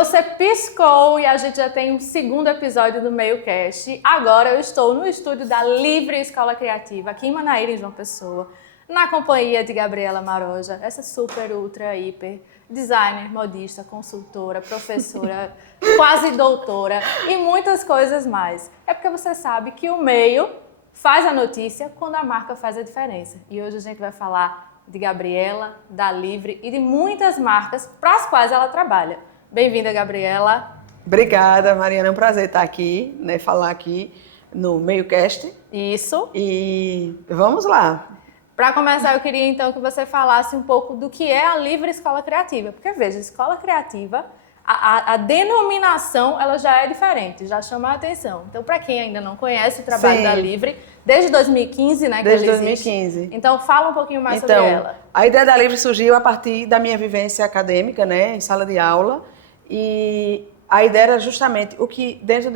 você piscou e a gente já tem um segundo episódio do MeioCast. Agora eu estou no estúdio da Livre Escola Criativa, aqui em Manaíra, em João Pessoa, na companhia de Gabriela Maroja, essa super, ultra, hiper designer, modista, consultora, professora, quase doutora e muitas coisas mais. É porque você sabe que o meio faz a notícia quando a marca faz a diferença. E hoje a gente vai falar de Gabriela, da Livre e de muitas marcas para as quais ela trabalha. Bem-vinda, Gabriela. Obrigada, Mariana. É um prazer estar aqui, falar aqui no MeioCast. Isso. E vamos lá. Para começar, eu queria então que você falasse um pouco do que é a Livre Escola Criativa. Porque, veja, Escola Criativa, a denominação ela já é diferente, já chama a atenção. Então, para quem ainda não conhece o trabalho da Livre, desde 2015, né? Desde 2015. Então, fala um pouquinho mais sobre ela. A ideia da Livre surgiu a partir da minha vivência acadêmica, em sala de aula. E a ideia era justamente o que, dentro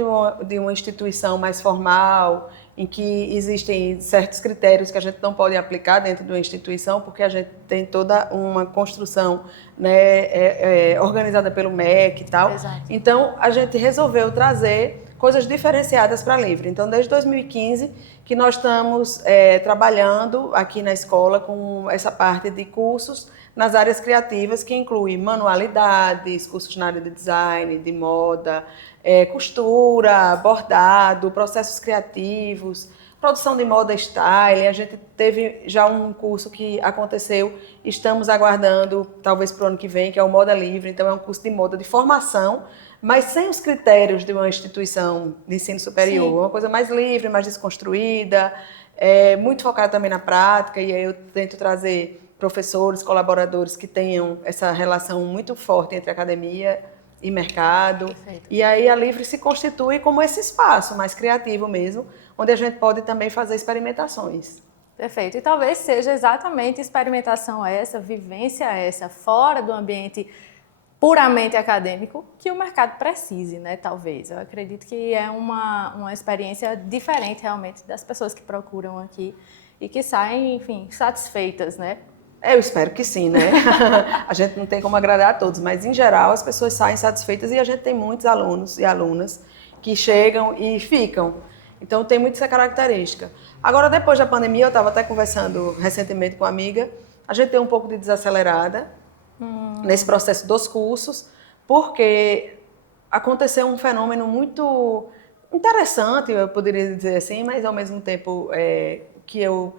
de uma instituição mais formal, em que existem certos critérios que a gente não pode aplicar dentro de uma instituição, porque a gente tem toda uma construção organizada pelo MEC e tal. Exato. Então, a gente resolveu trazer coisas diferenciadas para a Livre. Então, desde 2015, que nós estamos trabalhando aqui na escola com essa parte de cursos nas áreas criativas, que inclui manualidades, cursos na área de design, de moda, costura, bordado, processos criativos, produção de moda style. A gente teve já um curso que aconteceu, estamos aguardando, talvez para o ano que vem, que é o Moda Livre. Então, é um curso de moda de formação, mas sem os critérios de uma instituição de ensino superior. Sim. Uma coisa mais livre, mais desconstruída, muito focada também na prática, e aí eu tento trazer professores, colaboradores que tenham essa relação muito forte entre academia e mercado. Perfeito. E aí a Livre se constitui como esse espaço mais criativo mesmo, onde a gente pode também fazer experimentações. Perfeito. E talvez seja exatamente experimentação essa, vivência essa, fora do ambiente puramente acadêmico, que o mercado precise, né? Talvez. Eu acredito que é uma experiência diferente realmente das pessoas que procuram aqui e que saem, enfim, satisfeitas, né? Eu espero que sim, né? A gente não tem como agradar a todos, mas em geral as pessoas saem satisfeitas e a gente tem muitos alunos e alunas que chegam e ficam. Então tem muito essa característica. Agora, depois da pandemia, eu estava até conversando recentemente com uma amiga, a gente tem um pouco de desacelerada nesse processo dos cursos, porque aconteceu um fenômeno muito interessante, eu poderia dizer assim, mas ao mesmo tempo que eu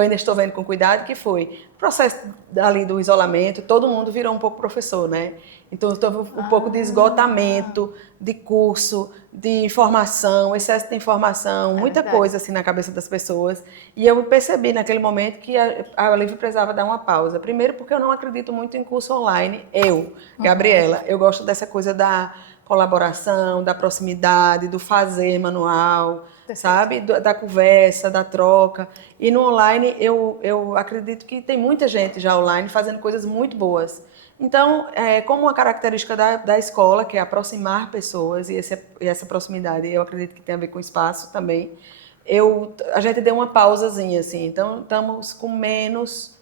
ainda estou vendo com cuidado, que foi o processo ali do isolamento, todo mundo virou um pouco professor, né? Então, teve um pouco de esgotamento, de curso, de informação, excesso de informação, muita verdade. coisa assim na cabeça das pessoas. E eu percebi naquele momento que a Livre precisava dar uma pausa. Primeiro porque eu não acredito muito em curso online. Gabriela, eu gosto dessa coisa da colaboração, da proximidade, do fazer manual, sabe? Da conversa, da troca. E no online, eu acredito que tem muita gente já online fazendo coisas muito boas. Então, como uma característica da escola, que é aproximar pessoas, e essa proximidade, eu acredito que tem a ver com espaço também, a gente deu uma pausazinha, assim. Então, estamos com menos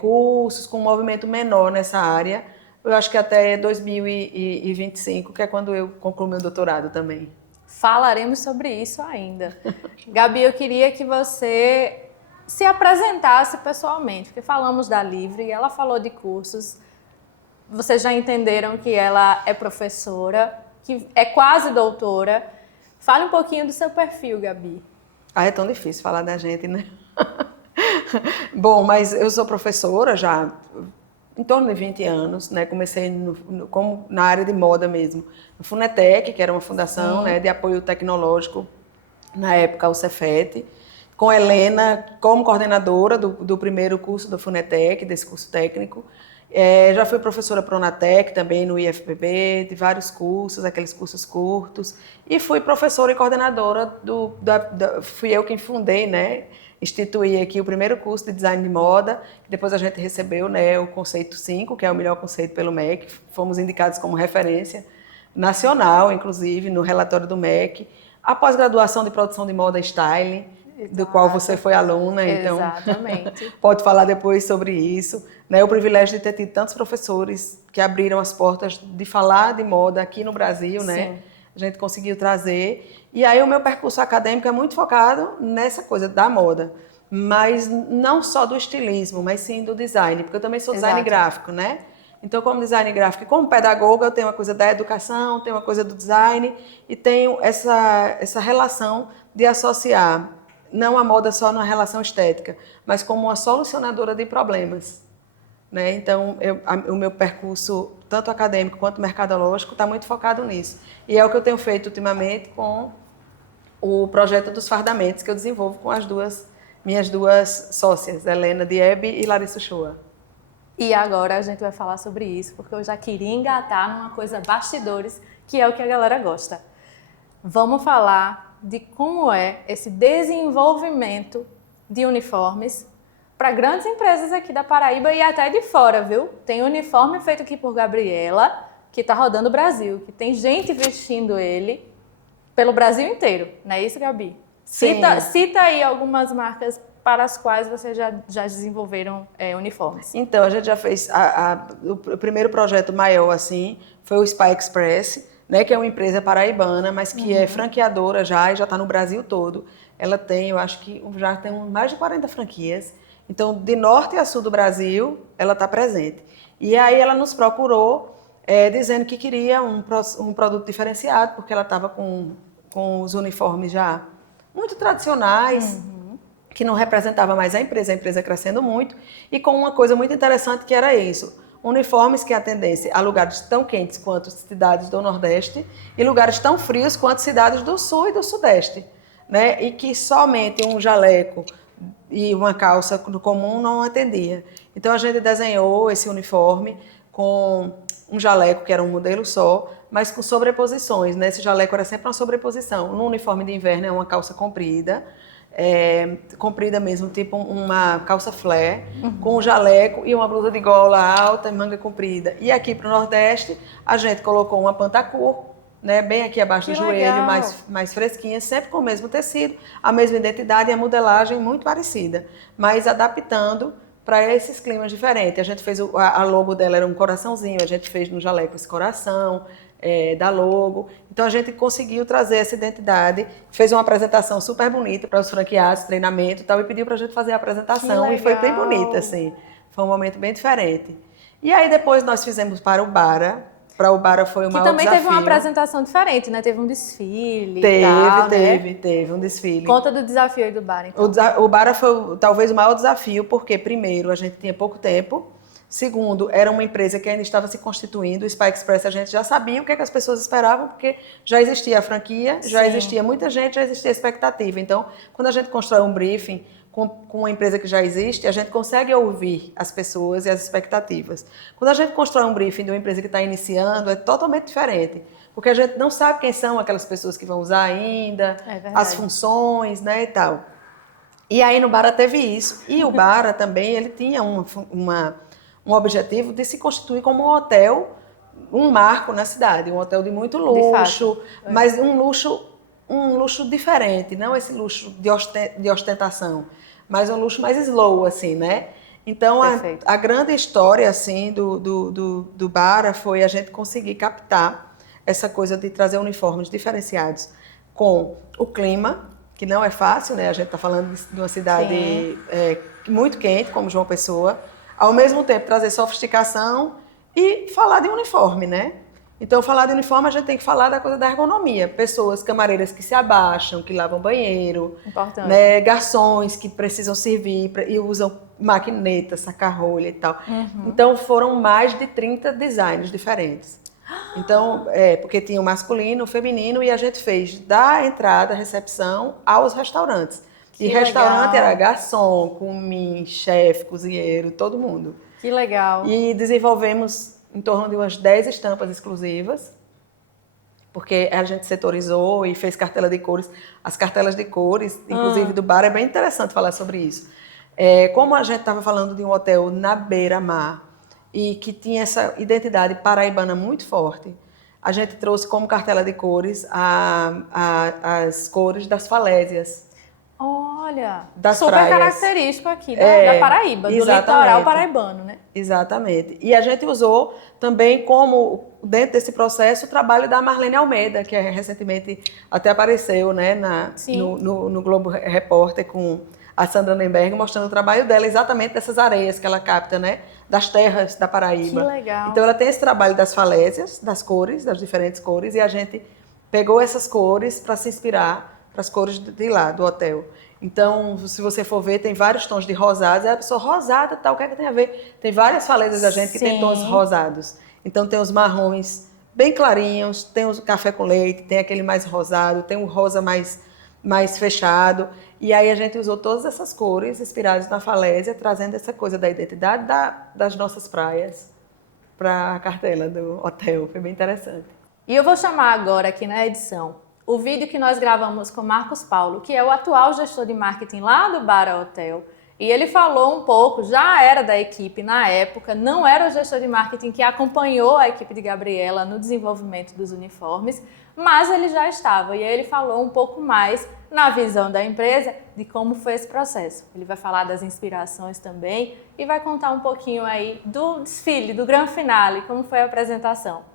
cursos, com um movimento menor nessa área. Eu acho que até 2025, que é quando eu concluo meu doutorado também. Falaremos sobre isso ainda. Gabi, eu queria que você se apresentasse pessoalmente, porque falamos da Livre e ela falou de cursos. Vocês já entenderam que ela é professora, que é quase doutora. Fale um pouquinho do seu perfil, Gabi. É tão difícil falar da gente, né? Bom, mas eu sou professora já em torno de 20 anos, né? Comecei como na área de moda mesmo, no Funetec, que era uma fundação de apoio tecnológico, na época o Cefet, com a Helena como coordenadora do primeiro curso do Funetec, desse curso técnico. Já fui professora Pronatec também no IFPB, de vários cursos, aqueles cursos curtos, e fui professora e coordenadora fui eu quem fundei, né? Instituí aqui o primeiro curso de design de moda, que depois a gente recebeu, né, o conceito 5, que é o melhor conceito pelo MEC. Fomos indicados como referência nacional, inclusive, no relatório do MEC. A pós-graduação de produção de moda styling, do qual você foi aluna, então exatamente. Pode falar depois sobre isso. né, o privilégio de ter tido tantos professores que abriram as portas de falar de moda aqui no Brasil, né? Sim. A gente conseguiu trazer. E aí o meu percurso acadêmico é muito focado nessa coisa da moda, mas não só do estilismo, mas sim do design, porque eu também sou design Exato. gráfico, né? Então, como design gráfico e como pedagoga, eu tenho uma coisa da educação, tenho uma coisa do design e tenho essa relação de associar não a moda só numa relação estética, mas como uma solucionadora de problemas, né? Então, o meu percurso, tanto acadêmico quanto mercadológico, está muito focado nisso. E é o que eu tenho feito ultimamente com o projeto dos fardamentos, que eu desenvolvo com minhas duas sócias, Helena Diebe e Larissa Shoa. E agora a gente vai falar sobre isso, porque eu já queria engatar numa coisa bastidores, que é o que a galera gosta. Vamos falar de como é esse desenvolvimento de uniformes para grandes empresas aqui da Paraíba e até de fora, viu? Tem uniforme feito aqui por Gabriela, que está rodando o Brasil, que tem gente vestindo ele pelo Brasil inteiro, não é isso, Gabi? Sim. Cita aí algumas marcas para as quais vocês já desenvolveram uniformes. Então, a gente já fez o primeiro projeto maior, assim, foi o Spy Express, né, que é uma empresa paraibana, mas que é franqueadora já e já está no Brasil todo. Ela tem, eu acho que já tem mais de 40 franquias. Então, de norte a sul do Brasil, ela está presente. E aí ela nos procurou dizendo que queria um produto diferenciado, porque ela estava com os uniformes já muito tradicionais, que não representava mais a empresa crescendo muito, e com uma coisa muito interessante que era isso, uniformes que atendessem a lugares tão quentes quanto cidades do Nordeste e lugares tão frios quanto cidades do Sul e do Sudeste, né? E que somente um jaleco e uma calça comum não atendia. Então a gente desenhou esse uniforme com um jaleco que era um modelo só, mas com sobreposições, né? Esse jaleco era sempre uma sobreposição. No uniforme de inverno é uma calça comprida, comprida mesmo, tipo uma calça flare, com um jaleco e uma blusa de gola alta e manga comprida. E aqui para o Nordeste, a gente colocou uma pantacur, né, bem aqui abaixo do joelho, mais fresquinha, sempre com o mesmo tecido, a mesma identidade e a modelagem muito parecida, mas adaptando para esses climas diferentes. A gente fez, a logo dela era um coraçãozinho, a gente fez no jaleco esse coração, da logo. Então a gente conseguiu trazer essa identidade, fez uma apresentação super bonita para os franqueados, treinamento e tal, e pediu para a gente fazer a apresentação e foi bem bonita, assim. Foi um momento bem diferente. E aí depois nós fizemos para o Bara. Para o Bara foi o maior desafio. Que também teve uma apresentação diferente, né? Teve um desfile e tal, Teve um desfile. Conta do desafio aí do Bara, então. O Bara foi talvez o maior desafio, porque primeiro, a gente tinha pouco tempo. Segundo, era uma empresa que ainda estava se constituindo. O Spy Express a gente já sabia o que as pessoas esperavam, porque já existia a franquia, já existia muita gente, já existia a expectativa. Então, quando a gente constrói um briefing com uma empresa que já existe, a gente consegue ouvir as pessoas e as expectativas. Quando a gente constrói um briefing de uma empresa que está iniciando, é totalmente diferente, porque a gente não sabe quem são aquelas pessoas que vão usar ainda, as funções, né, e tal. E aí no Bara teve isso. E o Bara também, ele tinha um objetivo de se constituir como um hotel, um marco na cidade, um hotel de muito luxo, mas um luxo diferente, não esse luxo de ostentação, mas um luxo mais slow, assim, né? Então, a grande história, assim, do Bara foi a gente conseguir captar essa coisa de trazer uniformes diferenciados com o clima, que não é fácil, né? A gente está falando de uma cidade muito quente, como João Pessoa, ao mesmo tempo trazer sofisticação e falar de uniforme, né? Então, falar de uniforme, a gente tem que falar da coisa da ergonomia. Pessoas, camareiras que se abaixam, que lavam banheiro, né? Garçons que precisam servir e usam maquineta, saca-rolha e tal. Então, foram mais de 30 designs diferentes. Então, porque tinha o masculino, o feminino, e a gente fez da entrada, recepção, aos restaurantes. E restaurante era garçom, comim, chefe, cozinheiro, todo mundo. Que legal. E desenvolvemos em torno de umas 10 estampas exclusivas, porque a gente setorizou e fez cartela de cores. As cartelas de cores, inclusive do Bara, é bem interessante falar sobre isso. Como a gente estava falando de um hotel na beira-mar e que tinha essa identidade paraibana muito forte, a gente trouxe como cartela de cores as cores das falésias. Olha, Olha, das super praias. característico aqui da Paraíba, do litoral paraibano, né? Exatamente. E a gente usou também como, dentro desse processo, o trabalho da Marlene Almeida, que recentemente até apareceu, né, no Globo Repórter com a Sandra Nemberg, mostrando o trabalho dela exatamente dessas areias que ela capta, né, das terras da Paraíba. Que legal. Então ela tem esse trabalho das falésias, das cores, das diferentes cores, e a gente pegou essas cores para se inspirar para as cores de lá, do hotel. Então, se você for ver, tem vários tons de rosados. É a pessoa rosada, tal, o que é que tem a ver? Tem várias falésias da gente que tem tons rosados. Então, tem os marrons bem clarinhos, tem o café com leite, tem aquele mais rosado, tem o rosa mais fechado. E aí a gente usou todas essas cores inspiradas na falésia, trazendo essa coisa da identidade das nossas praias para a cartela do hotel. Foi bem interessante. E eu vou chamar agora aqui na edição o vídeo que nós gravamos com Marcos Paulo, que é o atual gestor de marketing lá do Bara Hotel. E ele falou um pouco, já era da equipe na época, não era o gestor de marketing que acompanhou a equipe de Gabriela no desenvolvimento dos uniformes, mas ele já estava. E aí ele falou um pouco mais na visão da empresa de como foi esse processo. Ele vai falar das inspirações também e vai contar um pouquinho aí do desfile, do grande finale, como foi a apresentação.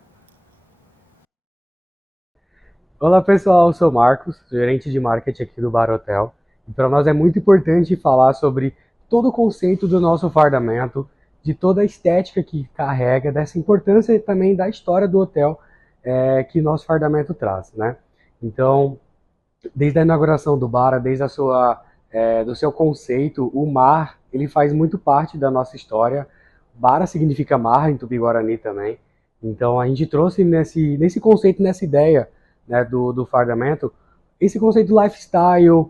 Olá pessoal, eu sou o Marcos, gerente de marketing aqui do Bara Hotel. E para nós é muito importante falar sobre todo o conceito do nosso fardamento, de toda a estética que carrega, dessa importância também da história do hotel que nosso fardamento traz, né? Então, desde a inauguração do Bara, desde do seu conceito, o mar, ele faz muito parte da nossa história. Bara significa mar em Tupi-Guarani também. Então, a gente trouxe nesse conceito, nessa ideia, né, do fardamento, esse conceito de lifestyle,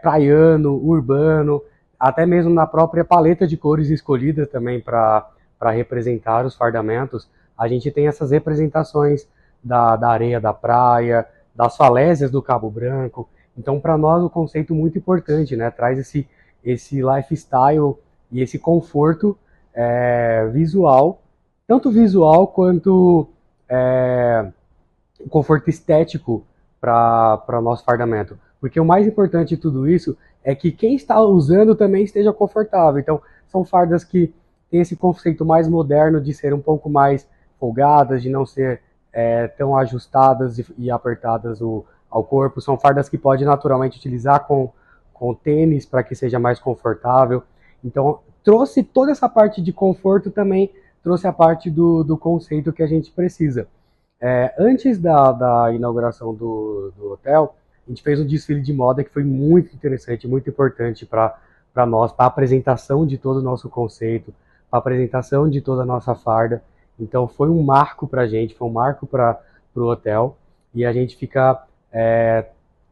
praiano, urbano, até mesmo na própria paleta de cores escolhidas também para representar os fardamentos, a gente tem essas representações da areia da praia, das falésias do Cabo Branco. Então, para nós, o conceito muito importante, né, traz esse lifestyle e esse conforto visual, tanto visual quanto conforto estético para nosso fardamento. Porque o mais importante de tudo isso é que quem está usando também esteja confortável. Então, são fardas que têm esse conceito mais moderno de ser um pouco mais folgadas, de não ser tão ajustadas e apertadas ao corpo. São fardas que pode naturalmente utilizar com tênis para que seja mais confortável. Então, trouxe toda essa parte de conforto também, trouxe a parte do conceito que a gente precisa. Antes da inauguração do hotel, a gente fez um desfile de moda que foi muito interessante, muito importante para nós, para a apresentação de todo o nosso conceito, para a apresentação de toda a nossa farda. Então foi um marco para a gente, foi um marco para o hotel, e a gente fica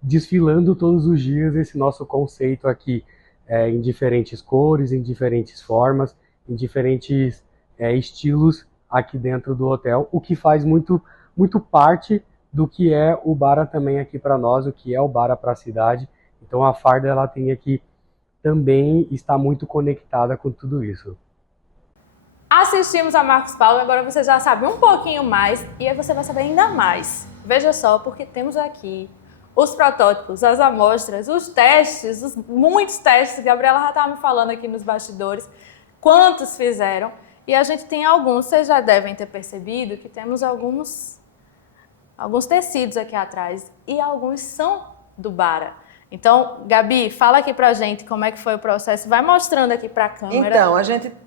desfilando todos os dias esse nosso conceito aqui, em diferentes cores, em diferentes formas, em diferentes estilos aqui dentro do hotel, o que faz muito parte do que é o Bara também aqui para nós, o que é o Bara para a cidade. Então a farda ela tem aqui também está muito conectada com tudo isso. Assistimos a Marcos Paulo, agora você já sabe um pouquinho mais e aí você vai saber ainda mais. Veja só, porque temos aqui os protótipos, as amostras, os testes, muitos testes. Gabriela já estava me falando aqui nos bastidores quantos fizeram. E a gente tem alguns, vocês já devem ter percebido que temos alguns tecidos aqui atrás e alguns são do Bara. Então, Gabi, fala aqui pra gente como é que foi o processo, vai mostrando aqui pra câmera. Então, a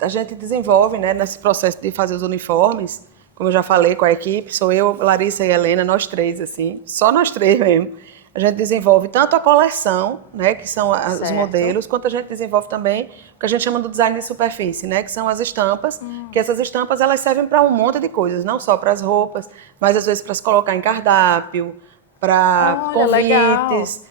gente desenvolve, né, nesse processo de fazer os uniformes, como eu já falei com a equipe, sou eu, Larissa e Helena, nós três, assim, só nós três mesmo. A gente desenvolve tanto a coleção, né, que são os modelos, quanto a gente desenvolve também o que a gente chama do design de superfície, né, que são as estampas, que essas estampas elas servem para um monte de coisas, não só para as roupas, mas às vezes para se colocar em cardápio, para convites,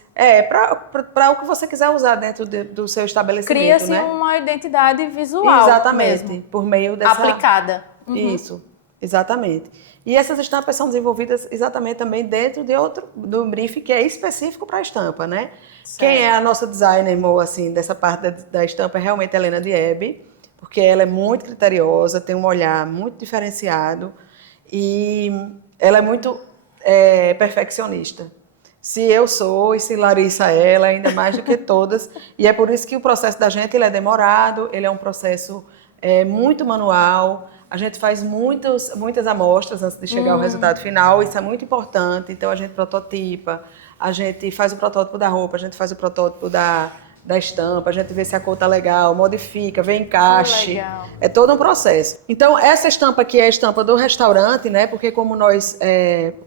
para o que você quiser usar dentro do seu estabelecimento. Cria-se, né, uma identidade visual. Exatamente, mesmo. Por meio dessa... Aplicada. Uhum. Isso, exatamente. E essas estampas são desenvolvidas exatamente também dentro do brief que é específico para a estampa, né? Certo. Quem é a nossa designer, assim, dessa parte da estampa é realmente a Helena Diebe, porque ela é muito criteriosa, tem um olhar muito diferenciado e ela é muito perfeccionista. Se eu sou e se Larissa é, ela ainda mais do que todas. E é por isso que o processo da gente ele é demorado, ele é um processo muito manual. A gente faz muitas amostras antes de chegar ao resultado final, isso é muito importante. Então a gente prototipa, a gente faz o protótipo da roupa, a gente faz o protótipo da estampa, a gente vê se a cor tá legal, modifica, vê encaixe. Legal. É todo um processo. Então, essa estampa aqui é a estampa do restaurante, né? Porque como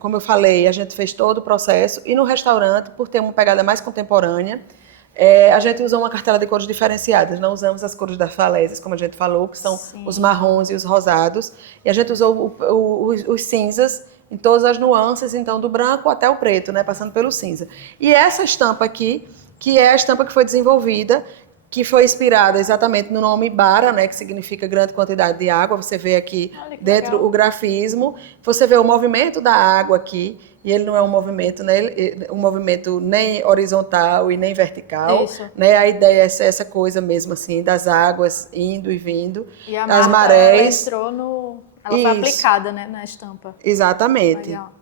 como eu falei, a gente fez todo o processo. E no restaurante, por ter uma pegada mais contemporânea, a gente usou uma cartela de cores diferenciadas. Não usamos as cores das falésias, como a gente falou, que são os marrons e os rosados. E a gente usou os cinzas em todas as nuances, então do branco até o preto, né? Passando pelo cinza. E essa estampa aqui, que é a estampa que foi desenvolvida, que foi inspirada exatamente no nome Bara, né, que significa grande quantidade de água. Você vê aqui dentro legal. O grafismo, você vê o movimento da água aqui, e ele não é um movimento, né, um movimento nem horizontal e nem vertical. Isso. Né, a ideia é essa coisa mesmo assim, das águas indo e vindo, e a as marca, marés. Ela foi aplicada, né, na estampa. Exatamente. Legal.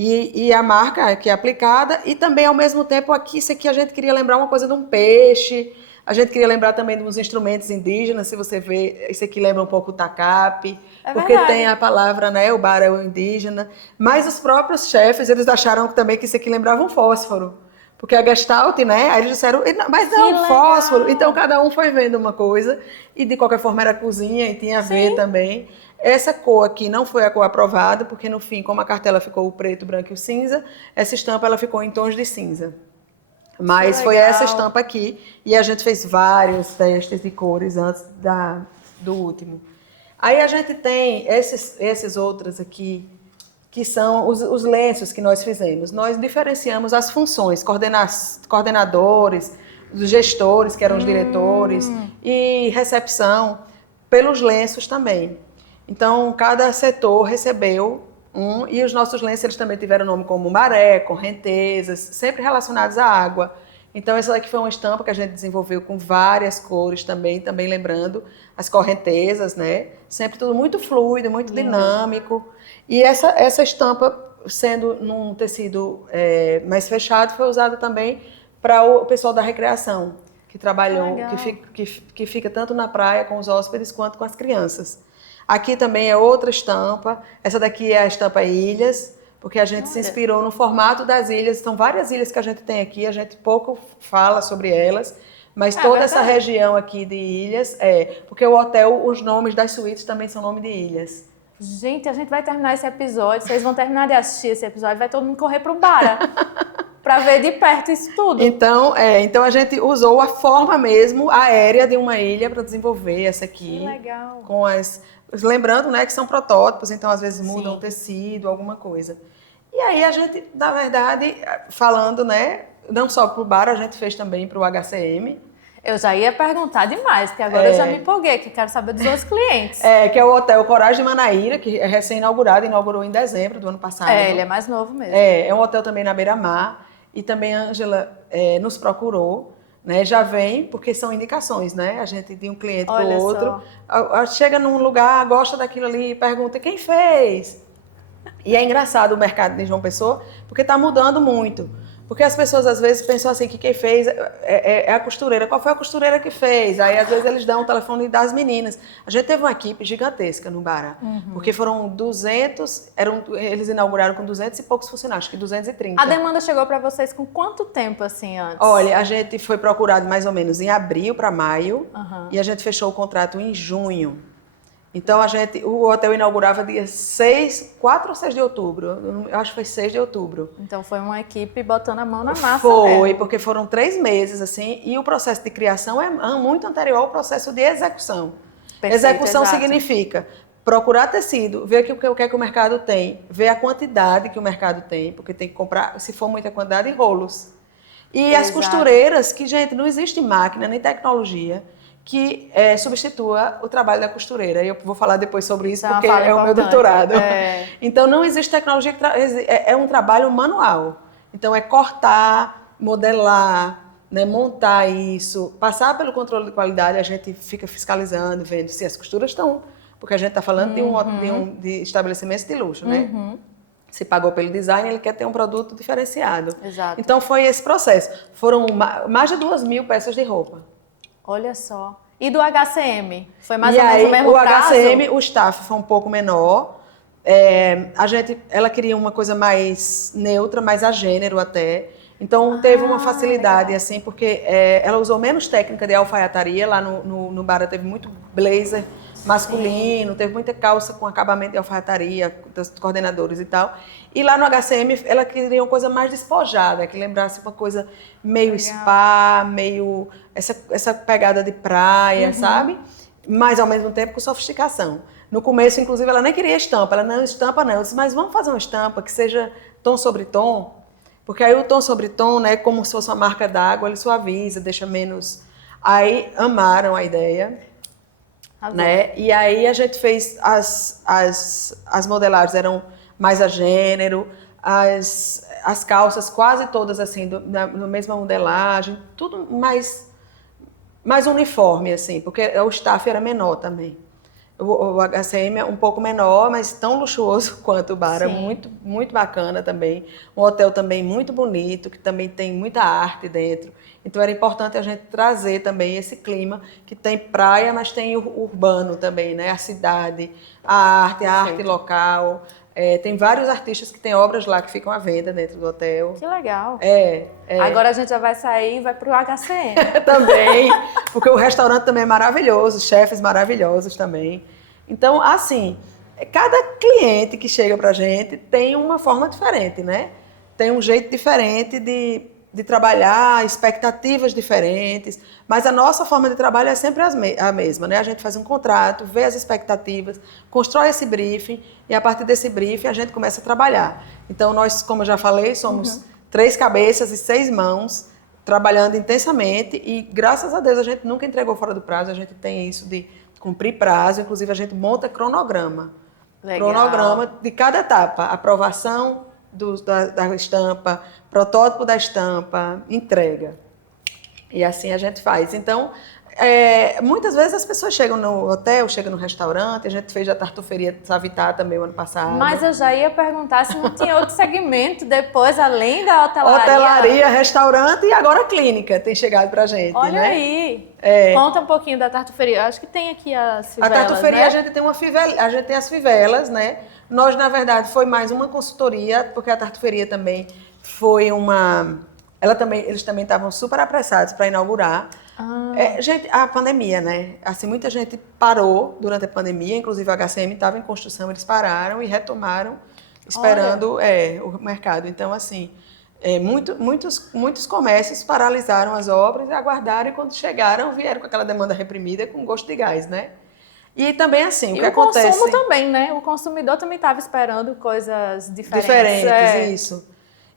E a marca que é aplicada, e também, ao mesmo tempo, aqui, isso aqui a gente queria lembrar uma coisa de um peixe, a gente queria lembrar também de uns instrumentos indígenas, se você vê, isso aqui lembra um pouco o tacape, porque verdade. tem a palavra, né, o bara é o indígena, mas os próprios chefes, eles acharam também que isso aqui lembrava um fósforo, porque a Gestalt, né, aí eles disseram, mas não, um fósforo, então cada um foi vendo uma coisa, e de qualquer forma era cozinha, e tinha a ver também. Essa cor aqui não foi a cor aprovada, porque no fim, como a cartela ficou o preto, o branco e o cinza, essa estampa ela ficou em tons de cinza. Mas foi essa estampa aqui, e a gente fez vários testes de cores antes do último. Aí a gente tem esses outros aqui, que são os lenços que nós fizemos. Nós diferenciamos as funções, coordenadores, os gestores, que eram os diretores, e recepção, pelos lenços também. Então, cada setor recebeu e os nossos lenços eles também tiveram nome como maré, correntezas, sempre relacionados à água. Então, essa daqui foi uma estampa que a gente desenvolveu com várias cores também lembrando as correntezas, né? Sempre tudo muito fluido, muito dinâmico. E essa estampa, sendo num tecido mais fechado, foi usada também para o pessoal da recreação, que trabalhou, que fica tanto na praia com os hóspedes quanto com as crianças. Aqui também é outra estampa. Essa daqui é a estampa Ilhas, porque a gente se inspirou no formato das ilhas. São várias ilhas que a gente tem aqui, a gente pouco fala sobre elas, mas toda essa região aqui de ilhas porque o hotel, os nomes das suítes também são nome de ilhas. Gente, a gente vai terminar esse episódio, vocês vão terminar de assistir esse episódio, vai todo mundo correr pro Bara para ver de perto isso tudo. Então a gente usou a forma mesmo aérea de uma ilha para desenvolver essa aqui. Que legal. Lembrando, né, que são protótipos, então às vezes mudam o tecido, alguma coisa. E aí a gente, na verdade, falando, né, não só para o Bara, a gente fez também para o HCM. Eu já ia perguntar demais, porque agora eu já me empolguei, que quero saber dos outros clientes. Que é o Hotel Coragem de Manaíra, que é recém-inaugurado, inaugurou em dezembro do ano passado. Ele é mais novo mesmo. É um hotel também na beira-mar, e também a Ângela nos procurou. Né, já vem, porque são indicações, né? A gente de um cliente para o outro. Chega num lugar, gosta daquilo ali, pergunta quem fez. E é engraçado o mercado de João Pessoa, porque está mudando muito. Porque as pessoas às vezes pensam assim que quem fez é a costureira. Qual foi a costureira que fez? Aí às vezes eles dão o telefone das meninas. A gente teve uma equipe gigantesca no Bara, porque foram 200, eles inauguraram com 200 e poucos funcionários, acho que 230. A demanda chegou para vocês com quanto tempo assim antes? Olha, a gente foi procurado mais ou menos em abril para maio e a gente fechou o contrato em junho. Então, o hotel inaugurava dia 4 ou 6 de outubro. Eu acho que foi 6 de outubro. Então, foi uma equipe botando a mão na massa Foi, mesmo. porque foram 3 meses, assim, e o processo de criação é muito anterior ao processo de execução. Perfeito, Execução exato. Significa procurar tecido, ver o que é que o mercado tem, ver a quantidade que o mercado tem, porque tem que comprar, se for muita quantidade, rolos. E as costureiras, que, gente, não existe máquina nem tecnologia que substitua o trabalho da costureira. E eu vou falar depois sobre isso, porque é o meu doutorado. Então, não existe tecnologia, é um trabalho manual. Então, é cortar, modelar, né, montar isso, passar pelo controle de qualidade, a gente fica fiscalizando, vendo se as costuras estão... Porque a gente está falando de estabelecimentos de luxo, né? se pagou pelo design, ele quer ter um produto diferenciado. Exato. Então foi esse processo. Foram mais de 2.000 peças de roupa. Olha só. E do HCM? Foi mais E ou menos aí, o mesmo o prazo? HCM, o staff foi um pouco menor. Ela queria uma coisa mais neutra, mais a gênero até. Então teve uma facilidade, legal. assim, porque ela usou menos técnica de alfaiataria. Lá no Bara teve muito blazer masculino, teve muita calça com acabamento de alfaiataria, dos coordenadores e tal. E lá no HCM ela queria uma coisa mais despojada, que lembrasse uma coisa meio spa, meio essa pegada de praia, sabe? Mas ao mesmo tempo com sofisticação. No começo, inclusive, ela nem queria estampa. Ela, não, estampa não. Eu disse, mas vamos fazer uma estampa que seja tom sobre tom? Porque aí o tom sobre tom, né, como se fosse uma marca d'água, ele suaviza, deixa menos... Aí amaram a ideia, né? E aí a gente fez as modelagens eram mais a gênero, as calças quase todas assim, na mesma modelagem, tudo mais uniforme, assim, porque o staff era menor também. O HCM é um pouco menor, mas tão luxuoso quanto o Bara, muito, muito bacana também. Um hotel também muito bonito, que também tem muita arte dentro. Então era importante a gente trazer também esse clima que tem praia, mas tem o urbano também, né? A cidade, a arte local. Tem vários artistas que têm obras lá que ficam à venda dentro do hotel. Que legal. Agora a gente já vai sair e vai pro HCM. Também, porque o restaurante também é maravilhoso, chefes maravilhosos também. Então, assim, cada cliente que chega pra gente tem uma forma diferente, né? Tem um jeito diferente de trabalhar, expectativas diferentes, mas a nossa forma de trabalho é sempre a mesma, né? A gente faz um contrato, vê as expectativas, constrói esse briefing e a partir desse briefing a gente começa a trabalhar. Então nós, como eu já falei, somos 3 cabeças e 6 mãos trabalhando intensamente e graças a Deus a gente nunca entregou fora do prazo, a gente tem isso de cumprir prazo, inclusive a gente monta cronograma. Legal. Cronograma de cada etapa, aprovação da estampa, protótipo da estampa, entrega. E assim a gente faz. Então, muitas vezes as pessoas chegam no hotel, chegam no restaurante, a gente fez a tartuferia de Savitá também o ano passado. Mas eu já ia perguntar se não tinha outro segmento depois, além da hotelaria. Hotelaria, restaurante e agora a clínica tem chegado pra gente, Olha né? aí. Conta um pouquinho da tartuferia. Acho que tem aqui as fivelas, A tartuferia, né? a gente tem as fivelas, né? Nós, na verdade, foi mais uma consultoria, porque a tartuferia também foi uma... Eles também estavam super apressados para inaugurar. Gente, a pandemia, né? Assim, muita gente parou durante a pandemia, inclusive a HCM estava em construção, eles pararam e retomaram, esperando o mercado. Então, assim, muitos comércios paralisaram as obras e aguardaram, e quando chegaram, vieram com aquela demanda reprimida com gosto de gás, né? E também, assim, o que acontece... E o consumo também, né? O consumidor também estava esperando coisas diferentes. Diferentes, isso.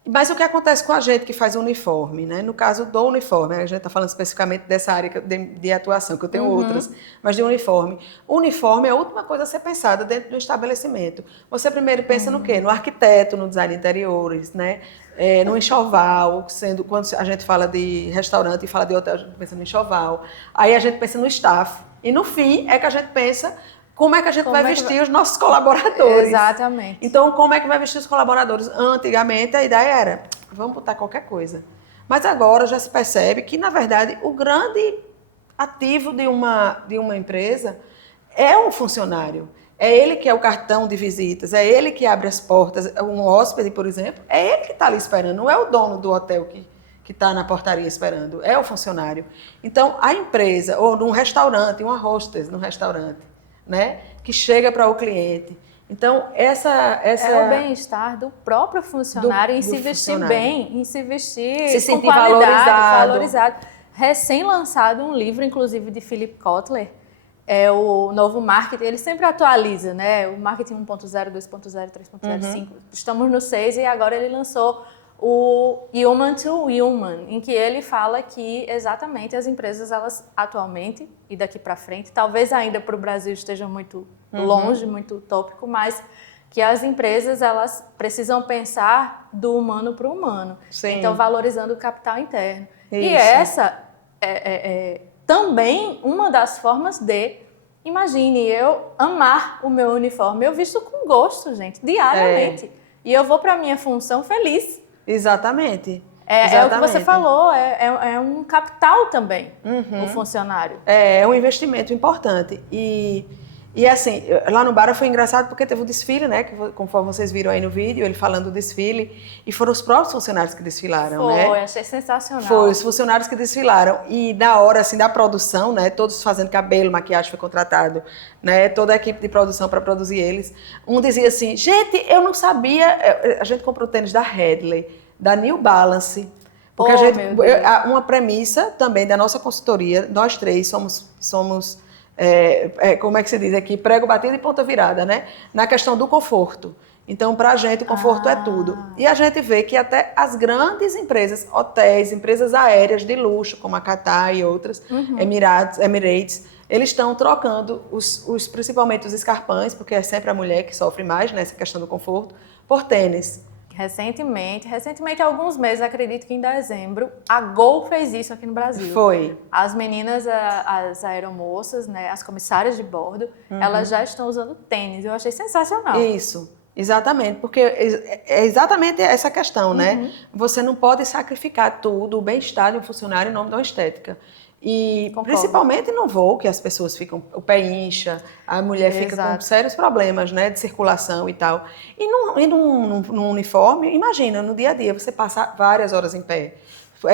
Mas o que acontece com a gente que faz uniforme, né? No caso do uniforme, a gente está falando especificamente dessa área de atuação, que eu tenho outras, mas de uniforme. O uniforme é a última coisa a ser pensada dentro do estabelecimento. Você primeiro pensa no quê? No arquiteto, no design de interiores, né? No enxoval, quando a gente fala de restaurante e fala de hotel, a gente pensa no enxoval. Aí a gente pensa no staff. E no fim é que a gente pensa como é que a gente vai vestir os nossos colaboradores. Exatamente. Então, como é que vai vestir os colaboradores? Antigamente, a ideia era, vamos botar qualquer coisa. Mas agora já se percebe que, na verdade, o grande ativo de uma empresa é um funcionário. É ele que é o cartão de visitas, é ele que abre as portas. Um hóspede, por exemplo, é ele que está ali esperando, não é o dono do hotel que está na portaria esperando, é o funcionário. Então, a empresa, ou num restaurante, uma hostess no restaurante, né, que chega para o cliente. Então, essa é o bem-estar do próprio funcionário em se vestir bem, em se vestir se sentir com qualidade, valorizado. Recém-lançado um livro, inclusive, de Philip Kotler, é o novo marketing, ele sempre atualiza, né? O marketing 1.0, 2.0, 3.0, 5. Estamos no 6 e agora ele lançou o Human to Human, em que ele fala que exatamente as empresas, elas atualmente e daqui para frente, talvez ainda para o Brasil esteja muito longe, muito utópico, mas que as empresas, elas precisam pensar do humano para o humano. Sim. Então, valorizando o capital interno. Isso. E essa é também uma das formas de, imagine, eu amar o meu uniforme. Eu visto com gosto, gente, diariamente. e eu vou para minha função feliz. Exatamente. É o que você falou, é um capital também, o funcionário. É um investimento importante. E assim, lá no Bara foi engraçado porque teve o desfile, né? Que, conforme vocês viram aí no vídeo, ele falando do desfile. E foram os próprios funcionários que desfilaram, né? Foi, achei sensacional. Foi, os funcionários que desfilaram. E na hora, assim, da produção, né? Todos fazendo cabelo, maquiagem foi contratado, né? Toda a equipe de produção para produzir eles. Um dizia assim, gente, eu não sabia... A gente comprou tênis da Headley, da New Balance. Porque uma premissa também da nossa consultoria, nós três somos como é que se diz aqui? Prego batido e ponta virada, né? Na questão do conforto. Então, para a gente, o conforto é tudo. E a gente vê que até as grandes empresas, hotéis, empresas aéreas de luxo, como a Qatar e outras, Emirates, eles estão trocando, principalmente os escarpães, porque é sempre a mulher que sofre mais nessa questão do conforto, por tênis. Recentemente, há alguns meses, acredito que em dezembro, a Gol fez isso aqui no Brasil. Foi. As meninas, as aeromoças, né, as comissárias de bordo, elas já estão usando tênis. Eu achei sensacional. Isso, exatamente, porque é exatamente essa questão, né? Você não pode sacrificar tudo, o bem-estar de um funcionário em nome de uma estética. E Concordo. Principalmente no voo, que as pessoas ficam, o pé incha, a mulher fica com sérios problemas, né, de circulação e tal. E num uniforme, imagina, no dia a dia, você passa várias horas em pé,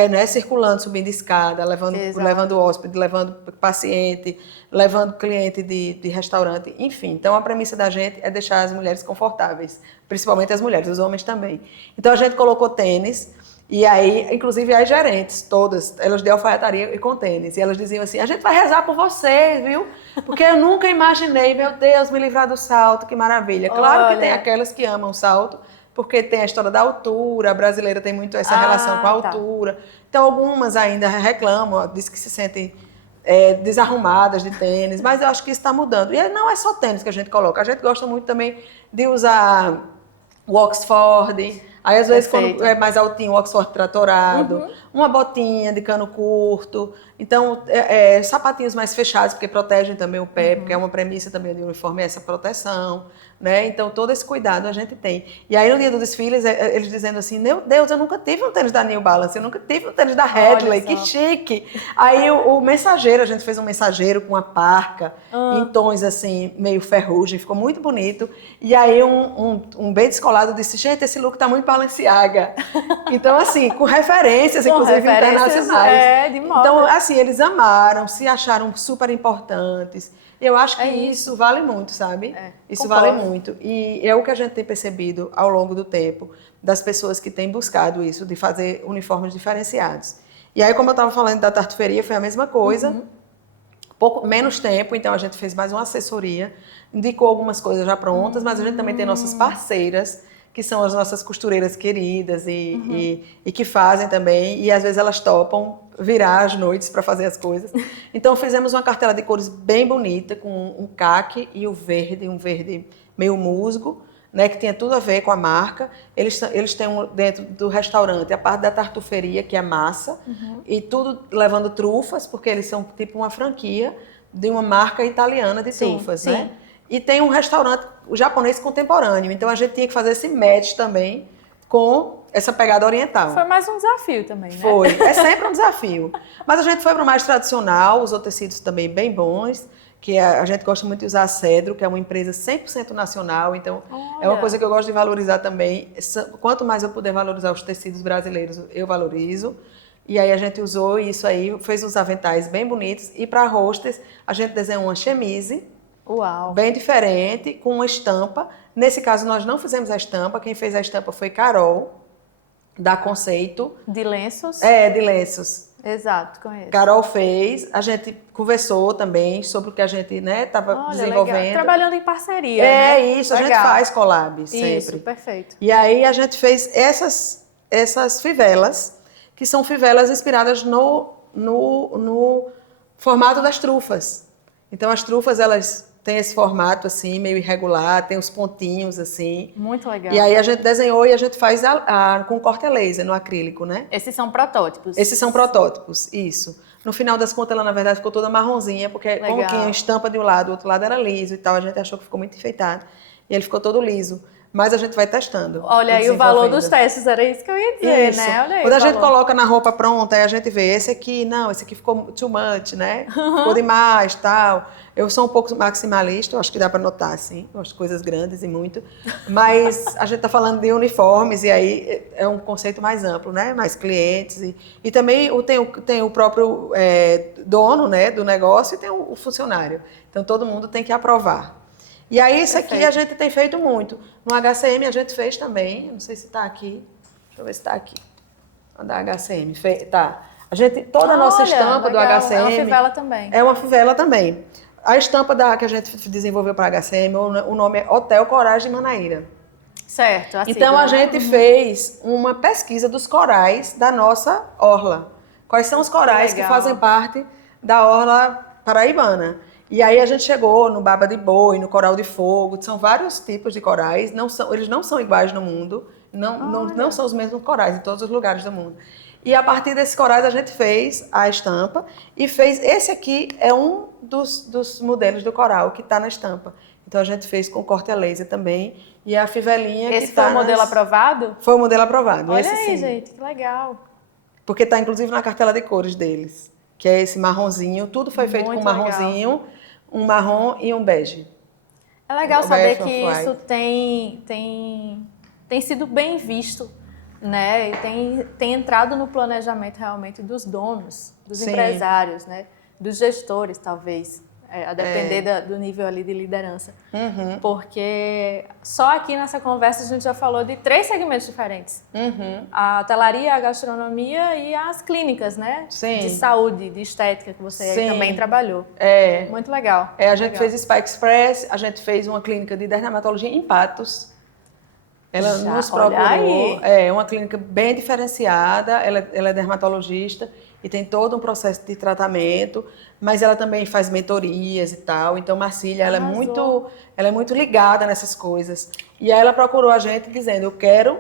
né, circulando, subindo escada, levando hóspede, levando paciente, levando cliente de restaurante, enfim. Então, a premissa da gente é deixar as mulheres confortáveis, principalmente as mulheres, os homens também. Então, a gente colocou tênis. E aí, inclusive as gerentes, todas, elas de alfaiataria e com tênis. E elas diziam assim, a gente vai rezar por vocês, viu? Porque eu nunca imaginei, meu Deus, me livrar do salto, que maravilha. Claro que tem aquelas que amam o salto, porque tem a história da altura, a brasileira tem muito essa relação com a altura. Então, algumas ainda reclamam, dizem que se sentem desarrumadas de tênis, mas eu acho que isso está mudando. E não é só tênis que a gente coloca, a gente gosta muito também de usar o Oxford. Aí, às vezes, quando é mais altinho, o Oxford tratorado, uma botinha de cano curto. Então, sapatinhos mais fechados, porque protegem também o pé, porque é uma premissa também do uniforme, essa proteção, né? Então, todo esse cuidado a gente tem. E aí, no dia do desfile, eles dizendo assim, meu Deus, eu nunca tive um tênis da New Balance, eu nunca tive um tênis da Headley, que chique. Aí, o mensageiro, a gente fez um mensageiro com uma parca, em tons, assim, meio ferrugem, ficou muito bonito. E aí, um bem descolado disse, gente, esse look tá muito Balenciaga. Então, assim, com referências, inclusive, internacionais. De moda. Então, assim, eles amaram, se acharam super importantes. Eu acho que isso vale muito, sabe? Isso vale muito. E é o que a gente tem percebido ao longo do tempo das pessoas que têm buscado isso, de fazer uniformes diferenciados. E aí, como eu estava falando da tartuferia, foi a mesma coisa. Pouco menos tempo, então a gente fez mais uma assessoria, indicou algumas coisas já prontas, mas a gente também tem nossas parceiras, que são as nossas costureiras queridas e que fazem também, e às vezes elas topam virar as noites para fazer as coisas. Então fizemos uma cartela de cores bem bonita, com um caque e um verde meio musgo, né, que tinha tudo a ver com a marca. Eles têm dentro do restaurante a parte da tartuferia, que é massa, e tudo levando trufas, porque eles são tipo uma franquia de uma marca italiana de trufas, né? E tem um restaurante japonês contemporâneo, então a gente tinha que fazer esse match também com essa pegada oriental. Foi mais um desafio também, né? Foi, é sempre um desafio. Mas a gente foi para o mais tradicional, usou tecidos também bem bons, que a gente gosta muito de usar a Cedro, que é uma empresa 100% nacional, então é uma coisa que eu gosto de valorizar também. Quanto mais eu puder valorizar os tecidos brasileiros, eu valorizo. E aí a gente usou isso aí, fez uns aventais bem bonitos. E para hostess, a gente desenhou uma chemise, bem diferente, com uma estampa. Nesse caso, nós não fizemos a estampa, quem fez a estampa foi Carol, da Conceito. De lenços? De lenços. Exato, conheço. Carol fez, a gente conversou também sobre o que a gente estava desenvolvendo. Legal. Trabalhando em parceria, Isso, legal. A gente faz collab sempre. Isso, perfeito. E aí a gente fez essas fivelas, que são fivelas inspiradas no formato das trufas. Então as trufas, elas têm esse formato assim, meio irregular, tem os pontinhos assim. Muito legal. E aí a gente desenhou e a gente faz com corte a laser no acrílico, né? Esses são protótipos. Esses são protótipos, isso. No final das contas, ela na verdade ficou toda marronzinha, porque como tinha estampa de um lado, o outro lado era liso e tal, a gente achou que ficou muito enfeitado. E ele ficou todo liso. mas a gente vai testando. Olha aí o valor dos testes, era isso que eu ia dizer, né? Olha aí Quando a gente valor. coloca na roupa pronta, aí a gente vê, esse aqui ficou too much, né? Ficou demais, tal. Eu sou um pouco maximalista, eu acho que dá para notar, assim, eu acho coisas grandes e muito. Mas a gente está falando de uniformes, e aí é um conceito mais amplo, né? Mais clientes. E também tem o próprio dono, né, do negócio e tem o funcionário. Então, todo mundo tem que aprovar. E aí, isso aqui a gente tem feito muito. No HCM a gente fez também, não sei se está aqui, deixa eu ver se está aqui. Da HCM, tá. Toda a nossa estampa do HCM... É uma fivela também. É uma fivela também. A estampa que a gente desenvolveu para a HCM, o nome é Hotel Coragem Manaíra. Certo. Então, a gente fez uma pesquisa dos corais da nossa orla. Quais são os corais que fazem parte da orla paraibana? E aí a gente chegou no Baba de Boi, no Coral de Fogo, são vários tipos de corais, eles não são iguais no mundo, não são os mesmos corais em todos os lugares do mundo. E a partir desses corais a gente fez a estampa e esse aqui é um dos modelos do coral que está na estampa. Então a gente fez com corte a laser também e a fivelinha Esse foi o modelo aprovado? Foi o modelo aprovado. Olha esse, aí, sim. gente, que legal. Porque está inclusive na cartela de cores deles, que é esse marronzinho, tudo foi feito com marronzinho, um marrom e um bege. É legal saber que isso tem sido bem visto, né? E tem entrado no planejamento realmente dos donos, dos empresários, né? Dos gestores, talvez, a depender do nível ali de liderança. Uhum. Porque só aqui nessa conversa a gente já falou de 3 segmentos diferentes. Uhum. A hotelaria, a gastronomia e as clínicas, né? Sim. De saúde, de estética, que você aí também trabalhou. Muito legal. A gente fez Spa Express, a gente fez uma clínica de dermatologia em Patos. Ela nos procurou. É uma clínica bem diferenciada, ela é dermatologista e tem todo um processo de tratamento, mas ela também faz mentorias e tal. Então, Marcília, ela é muito ligada nessas coisas. E aí ela procurou a gente dizendo, eu quero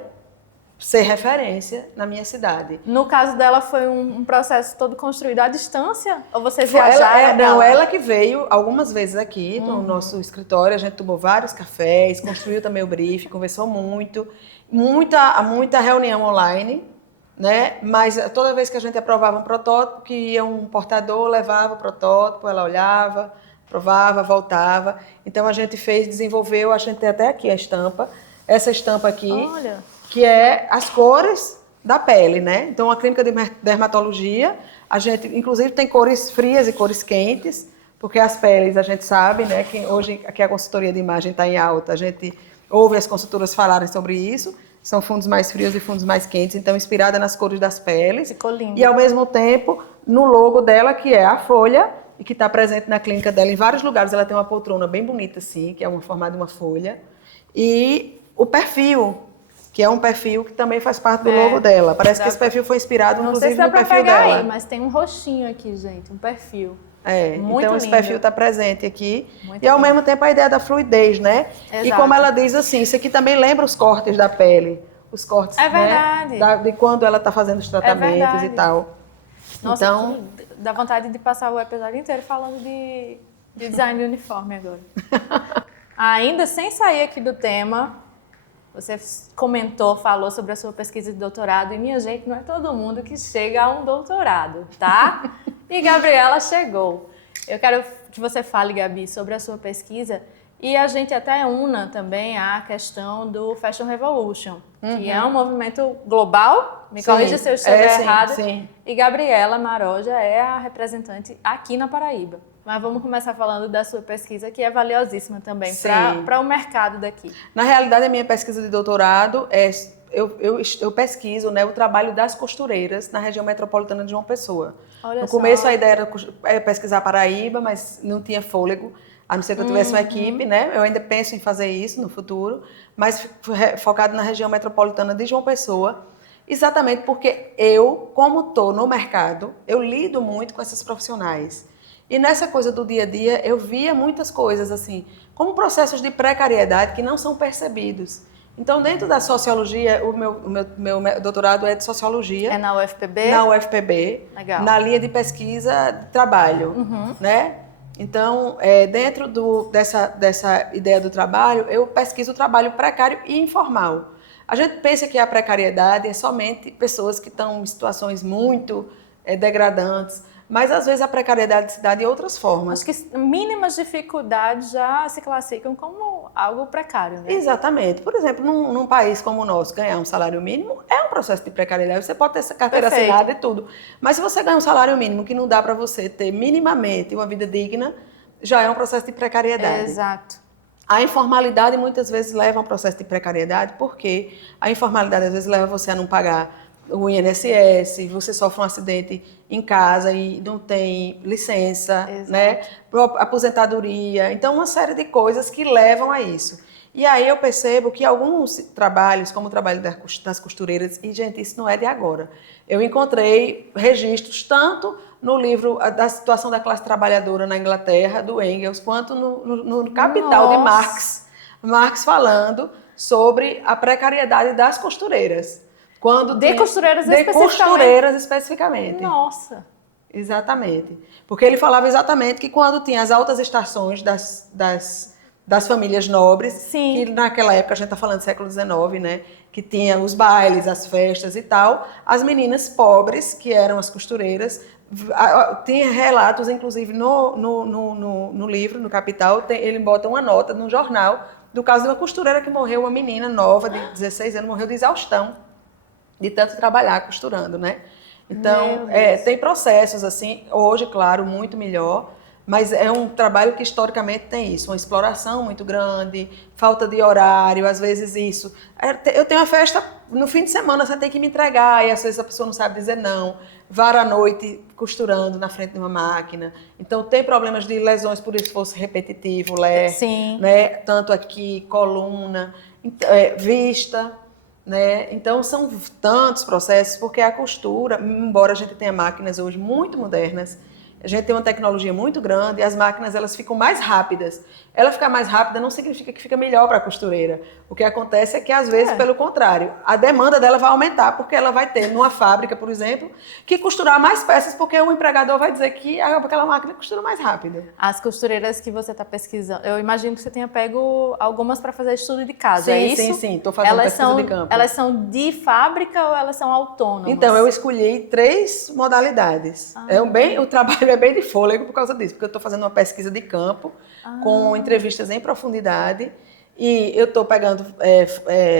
ser referência na minha cidade. No caso dela, foi um processo todo construído à distância? Ou vocês viajaram? Não, ela que veio algumas vezes aqui no nosso escritório, a gente tomou vários cafés, construiu também o briefing, conversou muita reunião online, né? Mas toda vez que a gente aprovava um protótipo, que ia um portador, levava o protótipo, ela olhava, aprovava, voltava. Então a gente desenvolveu, a gente tem até aqui a estampa, essa estampa aqui. Olha. Que é as cores da pele, né? Então, a clínica de dermatologia, a gente, inclusive, tem cores frias e cores quentes, porque as peles, a gente sabe, né? Que hoje, aqui a consultoria de imagem está em alta, a gente ouve as consultoras falarem sobre isso, são fundos mais frios e fundos mais quentes, então, inspirada nas cores das peles. Ficou lindo. E, ao mesmo tempo, no logo dela, que é a folha, e que está presente na clínica dela em vários lugares, ela tem uma poltrona bem bonita, assim, que é uma formato de uma folha, e o perfil, que é um perfil que também faz parte do logo dela. Parece que esse perfil foi inspirado, inclusive, no perfil dela. Aí, mas tem um rostinho aqui, gente, um perfil. Muito então, esse perfil está presente aqui. Muito e, ao lindo. mesmo tempo, a ideia da fluidez, né? Exato. E como ela diz assim, isso aqui também lembra os cortes da pele. Os cortes, verdade. né? De quando ela está fazendo os tratamentos e tal. Nossa, então, dá vontade de passar o episódio inteiro falando de design de uniforme agora. Ainda sem sair aqui do tema... Você falou sobre a sua pesquisa de doutorado e, minha gente, não é todo mundo que chega a um doutorado, tá? E Gabriela chegou. Eu quero que você fale, Gabi, sobre a sua pesquisa e a gente até una também a questão do Fashion Revolution, que é um movimento global, me corrija se eu estiver errada, sim. E Gabriela Maroja é a representante aqui na Paraíba. Mas vamos começar falando da sua pesquisa, que é valiosíssima também para o mercado daqui. Na realidade, a minha pesquisa de doutorado eu pesquiso, né, o trabalho das costureiras na região metropolitana de João Pessoa. No começo, a ideia era pesquisar Paraíba, mas não tinha fôlego, a não ser que eu tivesse uma equipe, né? Eu ainda penso em fazer isso no futuro, mas focado na região metropolitana de João Pessoa, exatamente porque eu, como estou no mercado, eu lido muito com essas profissionais. E nessa coisa do dia a dia, eu via muitas coisas assim, como processos de precariedade que não são percebidos. Então, dentro da sociologia, o meu doutorado é de sociologia. É na UFPB? Na UFPB. Legal. Na linha de pesquisa de trabalho, né? Então, dentro dessa ideia do trabalho, eu pesquiso o trabalho precário e informal. A gente pensa que a precariedade é somente pessoas que estão em situações muito degradantes, mas às vezes a precariedade se dá de outras formas. Acho que mínimas dificuldades já se classificam como algo precário, né? Exatamente. Por exemplo, num país como o nosso, ganhar um salário mínimo é um processo de precariedade. Você pode ter essa carteira Perfeito. assinada e tudo. Mas se você ganha um salário mínimo que não dá para você ter minimamente uma vida digna, já é um processo de precariedade. Exato. A informalidade muitas vezes leva a um processo de precariedade, porque a informalidade às vezes leva você a não pagar o INSS, você sofre um acidente em casa e não tem licença, Exato. né? Aposentadoria. Então, uma série de coisas que levam a isso. E aí eu percebo que alguns trabalhos, como o trabalho das costureiras, e gente, isso não é de agora. Eu encontrei registros tanto no livro da situação da classe trabalhadora na Inglaterra, do Engels, quanto no Capital de Marx. Marx falando sobre a precariedade das costureiras. De costureiras de costureiras especificamente. Nossa. Exatamente. Porque ele falava exatamente que quando tinha as altas estações das famílias nobres, Sim. que naquela época, a gente está falando do século XIX, né? Que tinha os bailes, as festas e tal, as meninas pobres, que eram as costureiras, tinha relatos, inclusive no livro, no Capital, ele bota uma nota no jornal do caso de uma costureira que morreu, uma menina nova de 16 anos, morreu de exaustão de tanto trabalhar costurando, né? Então, tem processos assim, hoje, claro, muito melhor, mas é um trabalho que historicamente tem isso, uma exploração muito grande, falta de horário, às vezes isso. Eu tenho uma festa, no fim de semana você tem que me entregar, e às vezes a pessoa não sabe dizer não, vara a noite costurando na frente de uma máquina. Então, tem problemas de lesões por esforço repetitivo, Sim. né? Tanto aqui, coluna, vista. Né? Então, são tantos processos, porque a costura, embora a gente tenha máquinas hoje muito modernas, a gente tem uma tecnologia muito grande e as máquinas elas ficam mais rápidas. Ela ficar mais rápida não significa que fica melhor para a costureira. O que acontece é que, às vezes, pelo contrário, a demanda dela vai aumentar, porque ela vai ter, numa fábrica, por exemplo, que costurar mais peças, porque o empregador vai dizer que aquela máquina costura mais rápido. As costureiras que você está pesquisando, eu imagino que você tenha pego algumas para fazer estudo de casa, Sim, é isso? sim. Estou fazendo pesquisa de campo. Elas são de fábrica ou elas são autônomas? Então, eu escolhi 3 modalidades. O trabalho é bem de fôlego por causa disso, porque eu estou fazendo uma pesquisa de campo, com entrevistas em profundidade, e eu estou pegando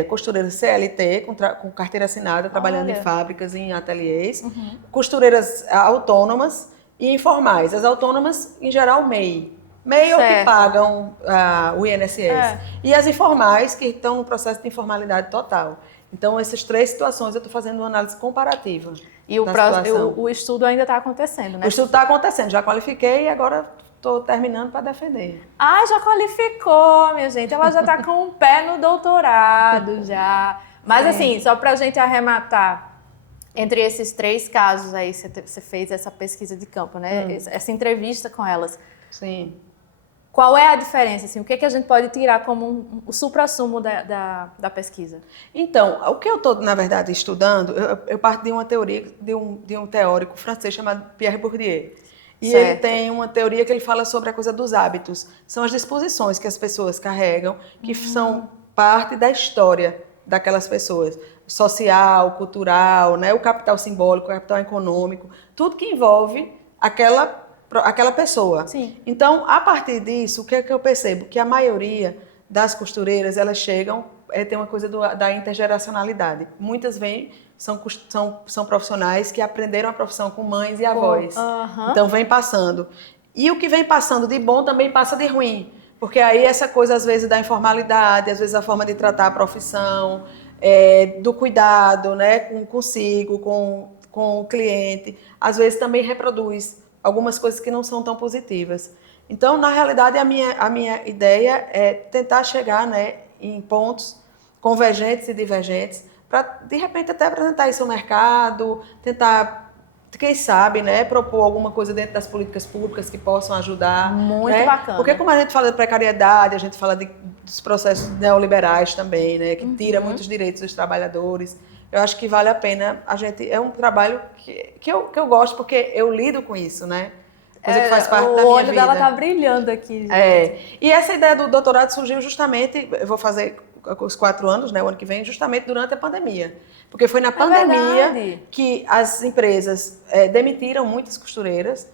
costureiras CLT, com carteira assinada, trabalhando em fábricas, em ateliês, costureiras autônomas e informais. As autônomas, em geral, MEI. MEI ou que pagam o INSS. E as informais, que estão no processo de informalidade total. Então, essas 3 situações eu estou fazendo uma análise comparativa. E o estudo ainda está acontecendo, né? O estudo está acontecendo, já qualifiquei e agora estou terminando para defender. Ah, já qualificou, minha gente. Ela já está com o pé no doutorado já. Mas assim, só para a gente arrematar, entre esses 3 casos aí, você fez essa pesquisa de campo, né? Essa entrevista com elas. Sim. Qual é a diferença? Assim, o que a gente pode tirar como o suprassumo da pesquisa? Então, o que eu estou, na verdade, estudando, eu parto de uma teoria de um teórico francês chamado Pierre Bourdieu. E ele tem uma teoria que ele fala sobre a coisa dos hábitos. São as disposições que as pessoas carregam, que são parte da história daquelas pessoas. Social, cultural, né? O capital simbólico, o capital econômico, tudo que envolve aquela pessoa. Sim. Então, a partir disso, o que é que eu percebo? Que a maioria das costureiras, elas chegam, tem uma coisa da intergeracionalidade. Muitas vêm, são profissionais que aprenderam a profissão com mães e avós. Então, vem passando. E o que vem passando de bom também passa de ruim. Porque aí essa coisa, às vezes, da informalidade, às vezes a forma de tratar a profissão, do cuidado, né, consigo, com o cliente, às vezes também reproduz algumas coisas que não são tão positivas. Então, na realidade, a minha ideia é tentar chegar, né, em pontos convergentes e divergentes para, de repente, até apresentar isso ao mercado, tentar, quem sabe, né, propor alguma coisa dentro das políticas públicas que possam ajudar. Muito bacana. Porque como a gente fala de precariedade, a gente fala dos processos neoliberais também, né, que tira muitos direitos dos trabalhadores. Eu acho que vale a pena, é um trabalho que eu gosto, porque eu lido com isso, né? coisa que faz parte da minha vida. O olho vida. dela tá brilhando aqui, gente. E essa ideia do doutorado surgiu justamente, eu vou fazer os 4 anos, né, o ano que vem, justamente durante a pandemia. Porque foi na pandemia verdade. que as empresas demitiram muitas costureiras,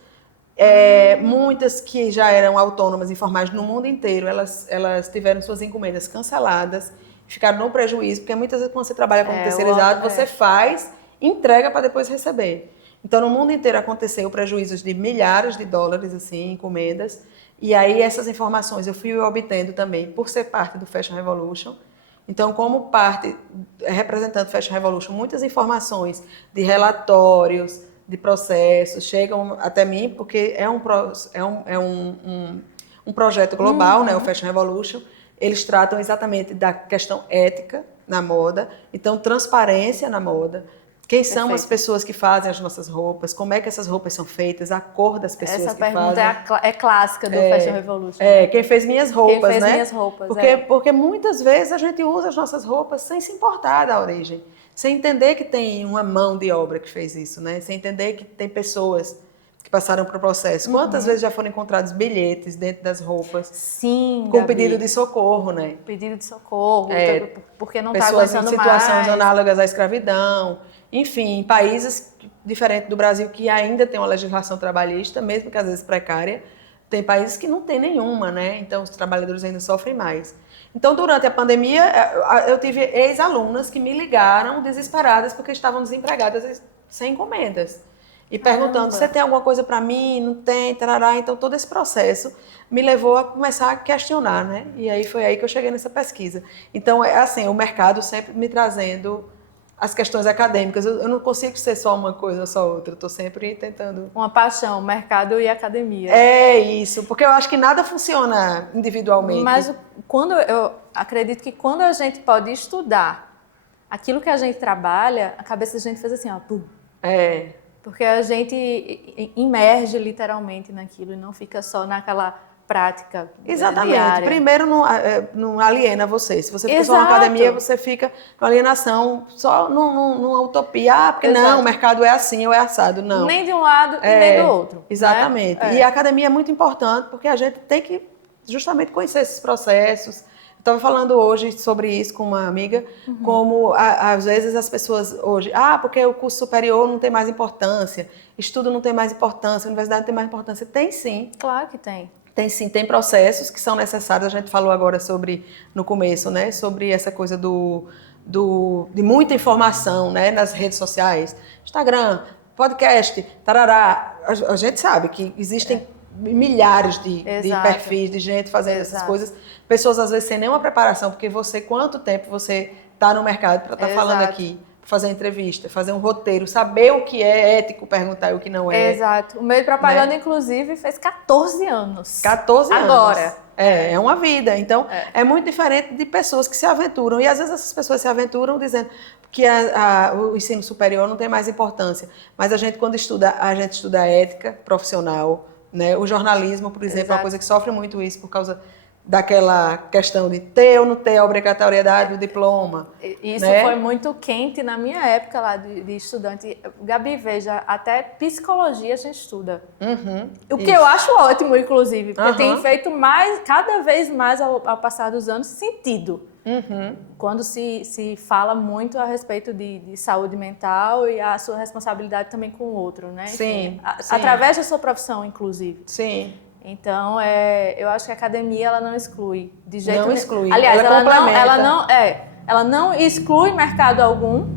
muitas que já eram autônomas e formais no mundo inteiro, elas tiveram suas encomendas canceladas, ficaram no prejuízo, porque muitas vezes quando você trabalha como terceirizado, você faz, entrega para depois receber. Então, no mundo inteiro aconteceu prejuízos de milhares de dólares, assim, encomendas. E aí, essas informações eu fui obtendo também por ser parte do Fashion Revolution. Então, como parte, representando o Fashion Revolution, muitas informações de relatórios, de processos, chegam até mim, porque é um projeto global, né, o Fashion Revolution. Eles tratam exatamente da questão ética na moda, então transparência na moda. Quem são as pessoas que fazem as nossas roupas? Como é que essas roupas são feitas? A cor das pessoas que fazem? Essa pergunta é clássica do Fashion Revolution. Né? Quem fez minhas roupas, quem fez né? minhas roupas, porque muitas vezes a gente usa as nossas roupas sem se importar da origem. Sem entender que tem uma mão de obra que fez isso, né? Sem entender que tem pessoas que passaram por processo. Quantas vezes já foram encontrados bilhetes dentro das roupas? Sim, com Gabi. Pedido de socorro, né? Pedido de socorro, porque não está pessoas aguentando em situações mais. análogas à escravidão. Enfim, em países diferentes do Brasil que ainda tem uma legislação trabalhista, mesmo que às vezes precária, tem países que não tem nenhuma, né? Então os trabalhadores ainda sofrem mais. Então, durante a pandemia, eu tive ex-alunas que me ligaram desesperadas porque estavam desempregadas sem encomendas. E perguntando, você tem alguma coisa para mim? Não tem, tarará. Então, todo esse processo me levou a começar a questionar, né? E aí foi aí que eu cheguei nessa pesquisa. Então, é assim, o mercado sempre me trazendo as questões acadêmicas. Eu não consigo ser só uma coisa ou só outra. Eu estou sempre tentando... Uma paixão, mercado e academia. É isso, porque eu acho que nada funciona individualmente. Mas eu acredito que quando a gente pode estudar aquilo que a gente trabalha, a cabeça da gente faz assim, ó, pum. Porque a gente imerge literalmente naquilo e não fica só naquela prática diária. Primeiro, não aliena você. Se você fica só na academia, você fica com alienação, só numa utopia. Porque não, o mercado é assim ou é assado. Não. Nem de um lado e nem do outro. Exatamente. Né? E a academia é muito importante, porque a gente tem que justamente conhecer esses processos. Estava falando hoje sobre isso com uma amiga, como às vezes as pessoas hoje, porque o curso superior não tem mais importância, estudo não tem mais importância, a universidade não tem mais importância. Tem sim. Claro que tem. Tem sim, tem processos que são necessários. A gente falou agora no começo, né, sobre essa coisa de muita informação, né, nas redes sociais, Instagram, podcast, tarará. A gente sabe que existem milhares de perfis de gente fazendo essas coisas. Pessoas, às vezes, sem nenhuma preparação, porque quanto tempo você está no mercado para estar falando aqui, fazer entrevista, fazer um roteiro, saber o que é ético, perguntar o que não é. Exato. O meio de propaganda, inclusive, fez 14 anos. 14 anos. Agora. É uma vida. Então, é muito diferente de pessoas que se aventuram. E, às vezes, essas pessoas se aventuram dizendo que o ensino superior não tem mais importância. Mas a gente, quando estuda, a gente estuda a ética profissional, né? O jornalismo, por exemplo, é uma coisa que sofre muito isso por causa daquela questão de ter ou não ter a obrigatoriedade do diploma. Isso, né? Foi muito quente na minha época lá de estudante. Gabi, veja, até psicologia a gente estuda. O que eu acho ótimo, inclusive, porque tem feito cada vez mais ao passar dos anos, sentido. Quando se fala muito a respeito de saúde mental e a sua responsabilidade também com o outro, né? Sim, Enfim, através da sua profissão, inclusive. Sim. Então, eu acho que a academia ela não exclui de jeito nenhum. Não exclui. Aliás, ela ela não exclui mercado algum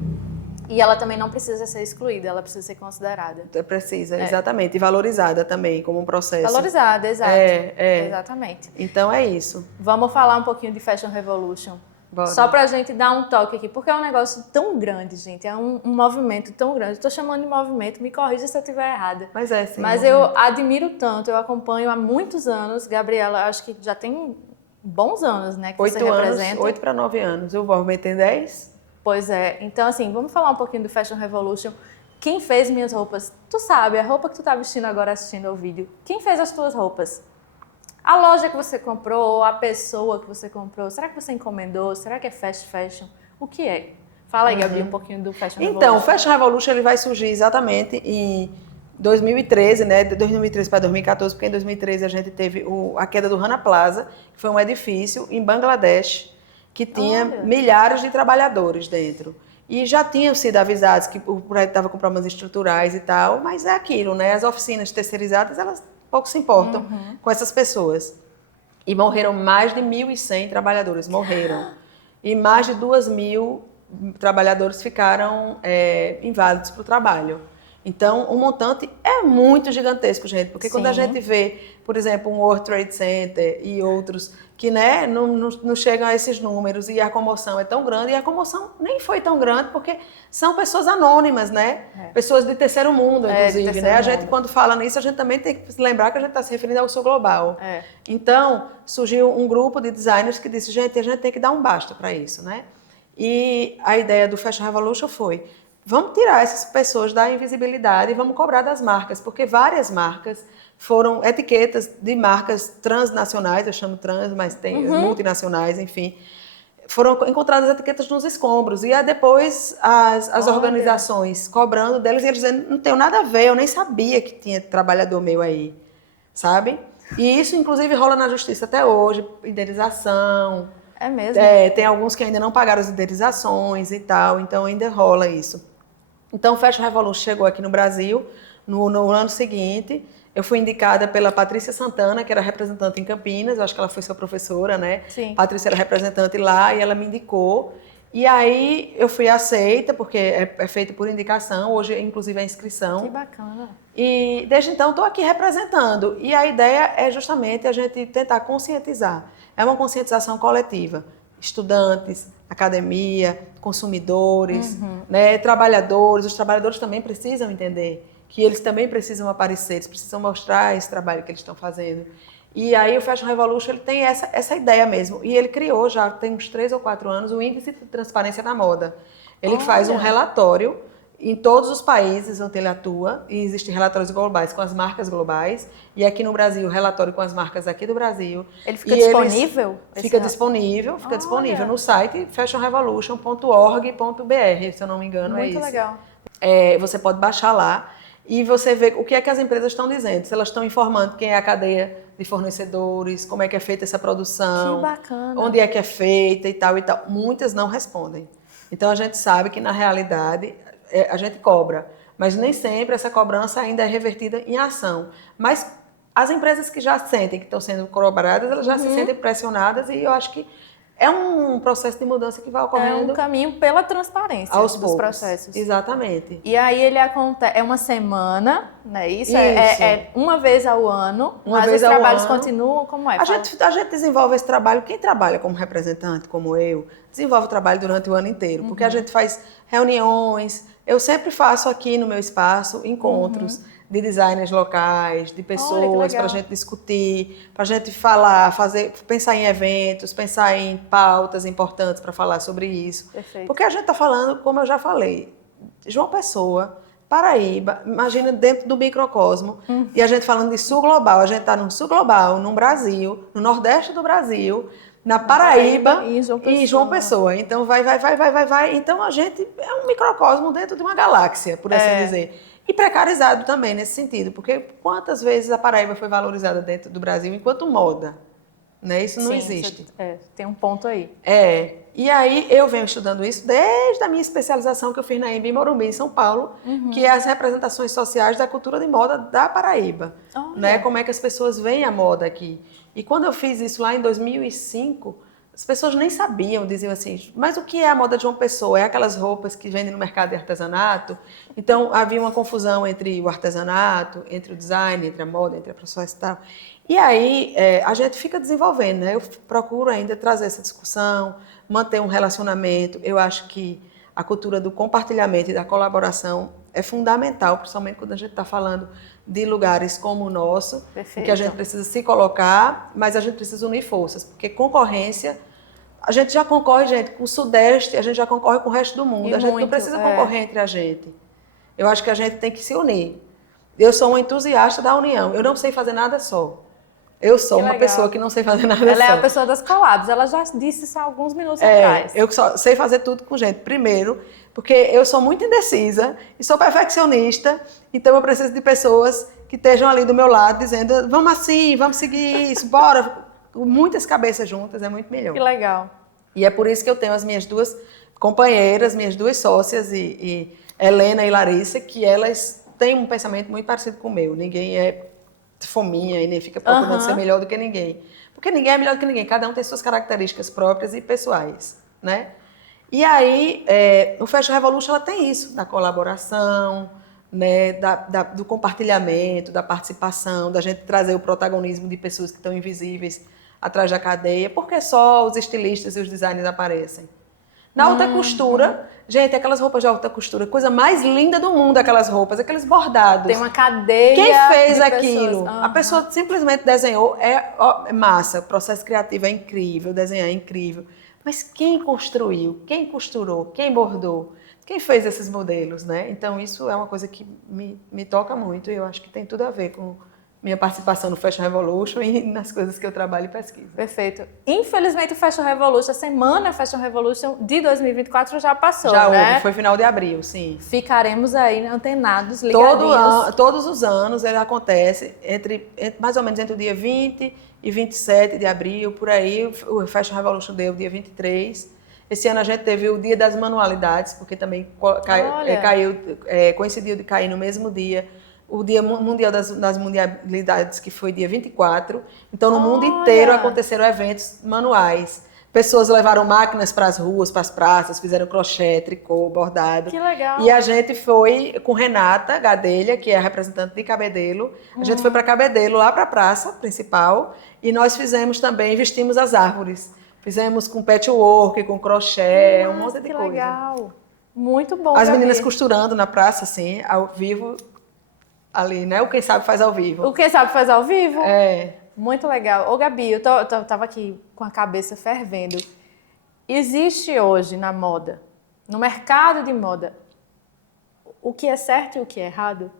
e ela também não precisa ser excluída, ela precisa ser considerada. Precisa, exatamente. E valorizada também, como um processo. Valorizada, exato. Exatamente. Então é isso. Vamos falar um pouquinho de Fashion Revolution. Bora. Só pra gente dar um toque aqui, porque é um negócio tão grande, gente. É um movimento tão grande. Estou chamando de movimento, me corrija se eu estiver errada. Mas é sim. Mas eu admiro tanto, eu acompanho há muitos anos. Gabriela, acho que já tem bons anos, né, que você representa. 8 para 9 anos. O movimento tem 10? Pois é. Então, assim, vamos falar um pouquinho do Fashion Revolution. Quem fez minhas roupas? Tu sabe, a roupa que tu tá vestindo agora assistindo ao vídeo. Quem fez as tuas roupas? A loja que você comprou, a pessoa que você comprou, será que você encomendou? Será que é fast fashion? O que é? Fala aí, Gabi, um pouquinho do Fashion Revolution. Então, o Fashion Revolution ele vai surgir exatamente 2013, né, de 2013 para 2014, porque em 2013 a gente teve a queda do Rana Plaza, que foi um edifício em Bangladesh, que tinha milhares de trabalhadores dentro. E já tinham sido avisados que o prédio estava com problemas estruturais e tal, mas é aquilo, né? As oficinas terceirizadas, elas pouco se importam com essas pessoas. E morreram mais de 1.100 trabalhadores, morreram. E mais de 2.000 trabalhadores ficaram inválidos para o trabalho. Então, o montante é muito gigantesco, gente, porque quando a gente vê, por exemplo, um World Trade Center e outros que, né, não chegam a esses números e a comoção é tão grande, e a comoção nem foi tão grande porque são pessoas anônimas, né? Pessoas de terceiro mundo, inclusive, né? A gente, quando fala nisso, a gente também tem que lembrar que a gente está se referindo ao sul global. Então, surgiu um grupo de designers que disse, gente, a gente tem que dar um basta para isso, né? E a ideia do Fashion Revolution foi, vamos tirar essas pessoas da invisibilidade e vamos cobrar das marcas, porque várias marcas foram etiquetas de marcas transnacionais, eu chamo trans, mas tem multinacionais, enfim, foram encontradas etiquetas nos escombros. E aí depois as organizações cobrando deles e eles dizendo, não tenho nada a ver, eu nem sabia que tinha trabalhador meu aí, sabe? E isso, inclusive, rola na justiça até hoje, indenização. É mesmo? Tem alguns que ainda não pagaram as indenizações e tal, então ainda rola isso. Então, o Fashion Revolution chegou aqui no Brasil no ano seguinte. Eu fui indicada pela Patrícia Santana, que era representante em Campinas, eu acho que ela foi sua professora, né? Sim. Patrícia era representante lá e ela me indicou. E aí eu fui aceita, porque é feito por indicação, hoje inclusive é inscrição. Que bacana. E desde então estou aqui representando. E a ideia é justamente a gente tentar conscientizar. É uma conscientização coletiva. Estudantes, academia, consumidores, né, trabalhadores. Os trabalhadores também precisam entender que eles também precisam aparecer, eles precisam mostrar esse trabalho que eles estão fazendo. E aí o Fashion Revolution ele tem essa ideia mesmo. E ele criou, já tem uns 3 ou 4 anos, o Índice de Transparência na Moda. Ele faz um relatório em todos os países onde ele atua, e existem relatórios globais com as marcas globais, e aqui no Brasil, relatório com as marcas aqui do Brasil. Ele fica disponível? Fica disponível no site fashionrevolution.org.br, se eu não me engano, é isso. Muito legal. Você pode baixar lá e você vê o que é que as empresas estão dizendo, se elas estão informando quem é a cadeia de fornecedores, como é que é feita essa produção, Que bacana. onde é que é feita e tal e tal. Muitas não respondem. Então a gente sabe que na realidade a gente cobra, mas nem sempre essa cobrança ainda é revertida em ação. Mas as empresas que já sentem que estão sendo cobradas, elas já se sentem pressionadas e eu acho que é um processo de mudança que vai ocorrendo. É um caminho pela transparência aos dos processos. Exatamente. E aí ele acontece, é uma semana, né? Isso. É uma vez ao ano, mas os trabalhos continuam, como é? A gente desenvolve esse trabalho, quem trabalha como representante, como eu, desenvolve o trabalho durante o ano inteiro, porque a gente faz reuniões, eu sempre faço aqui no meu espaço encontros de designers locais, de pessoas para a gente discutir, para a gente falar, pensar em eventos, pensar em pautas importantes para falar sobre isso. Perfeito. Porque a gente está falando, como eu já falei, João Pessoa, Paraíba, imagina dentro do microcosmo, e a gente falando de sul global, a gente está no sul global, no Brasil, no nordeste do Brasil, na Paraíba e João Pessoa. Então vai. Então a gente é um microcosmo dentro de uma galáxia, por assim dizer. E precarizado também nesse sentido, porque quantas vezes a Paraíba foi valorizada dentro do Brasil enquanto moda? Né? Isso não existe. Tem um ponto aí. E aí eu venho estudando isso desde a minha especialização que eu fiz na EMB em Morumbi, em São Paulo, que é as representações sociais da cultura de moda da Paraíba. Né? Como é que as pessoas veem a moda aqui. E quando eu fiz isso lá em 2005, as pessoas nem sabiam, diziam assim, mas o que é a moda de João Pessoa? É aquelas roupas que vendem no mercado de artesanato? Então havia uma confusão entre o artesanato, entre o design, entre a moda, entre a processo e tal. E aí a gente fica desenvolvendo, né? Eu procuro ainda trazer essa discussão, manter um relacionamento. Eu acho que a cultura do compartilhamento e da colaboração é fundamental, principalmente quando a gente está falando de lugares como o nosso, em que a gente precisa se colocar, mas a gente precisa unir forças, porque concorrência, a gente já concorre, gente, com o Sudeste, a gente já concorre com o resto do mundo, a gente não precisa concorrer entre a gente. Eu acho que a gente tem que se unir. Eu sou uma entusiasta da união, eu não sei fazer nada só. Eu sou Que uma legal. pessoa que não sei fazer nada Ela é só. a pessoa das collabs, ela já disse isso há alguns minutos atrás. Eu só sei fazer tudo com gente. Primeiro, porque eu sou muito indecisa e sou perfeccionista, então eu preciso de pessoas que estejam ali do meu lado dizendo, vamos assim, vamos seguir isso, bora. Muitas cabeças juntas é muito melhor. Que legal. E é por isso que eu tenho as minhas duas companheiras, minhas duas sócias, e Helena e Larissa, que elas têm um pensamento muito parecido com o meu. Ninguém é fominha e nem fica procurando ser melhor do que ninguém. Porque ninguém é melhor do que ninguém, cada um tem suas características próprias e pessoais, né? E aí, o Fashion Revolution ela tem isso, da colaboração, né, do compartilhamento, da participação, da gente trazer o protagonismo de pessoas que estão invisíveis atrás da cadeia, porque só os estilistas e os designers aparecem. Na alta costura, gente, aquelas roupas de alta costura, coisa mais linda do mundo, aquelas roupas, aqueles bordados. Tem uma cadeia. Quem fez de aquilo? pessoas. A pessoa simplesmente desenhou, é massa, o processo criativo é incrível, desenhar é incrível. Mas quem construiu, quem costurou, quem bordou, quem fez esses modelos, né? Então isso é uma coisa que me toca muito e eu acho que tem tudo a ver com minha participação no Fashion Revolution e nas coisas que eu trabalho e pesquiso. Perfeito. Infelizmente o Fashion Revolution, a semana Fashion Revolution de 2024 já passou, Já né? houve, foi final de abril, sim. Ficaremos aí antenados, ligadinhos. Todos os anos ele acontece mais ou menos entre o dia 20 e 27 de abril, por aí. O Fashion Revolution deu o dia 23. Esse ano a gente teve o Dia das Manualidades, porque também coincidiu de cair no mesmo dia o Dia Mundial das Manualidades, que foi dia 24. Então, no mundo inteiro aconteceram eventos manuais. Pessoas levaram máquinas para as ruas, para as praças, fizeram crochê, tricô, bordado. Que legal. E a gente foi com Renata Gadelha, que é a representante de Cabedelo. A gente foi para Cabedelo, lá para a praça principal, e nós fizemos também, vestimos as árvores. Fizemos com patchwork, com crochê, um monte de coisa. Que legal. Muito bom, As Gabi. meninas costurando na praça, assim, ao vivo, ali, né? O Quem Sabe Faz ao Vivo. O Quem Sabe Faz ao Vivo? É. Muito legal. Ô, Gabi, eu tava aqui com a cabeça fervendo. Existe hoje na moda, no mercado de moda, o que é certo e o que é errado?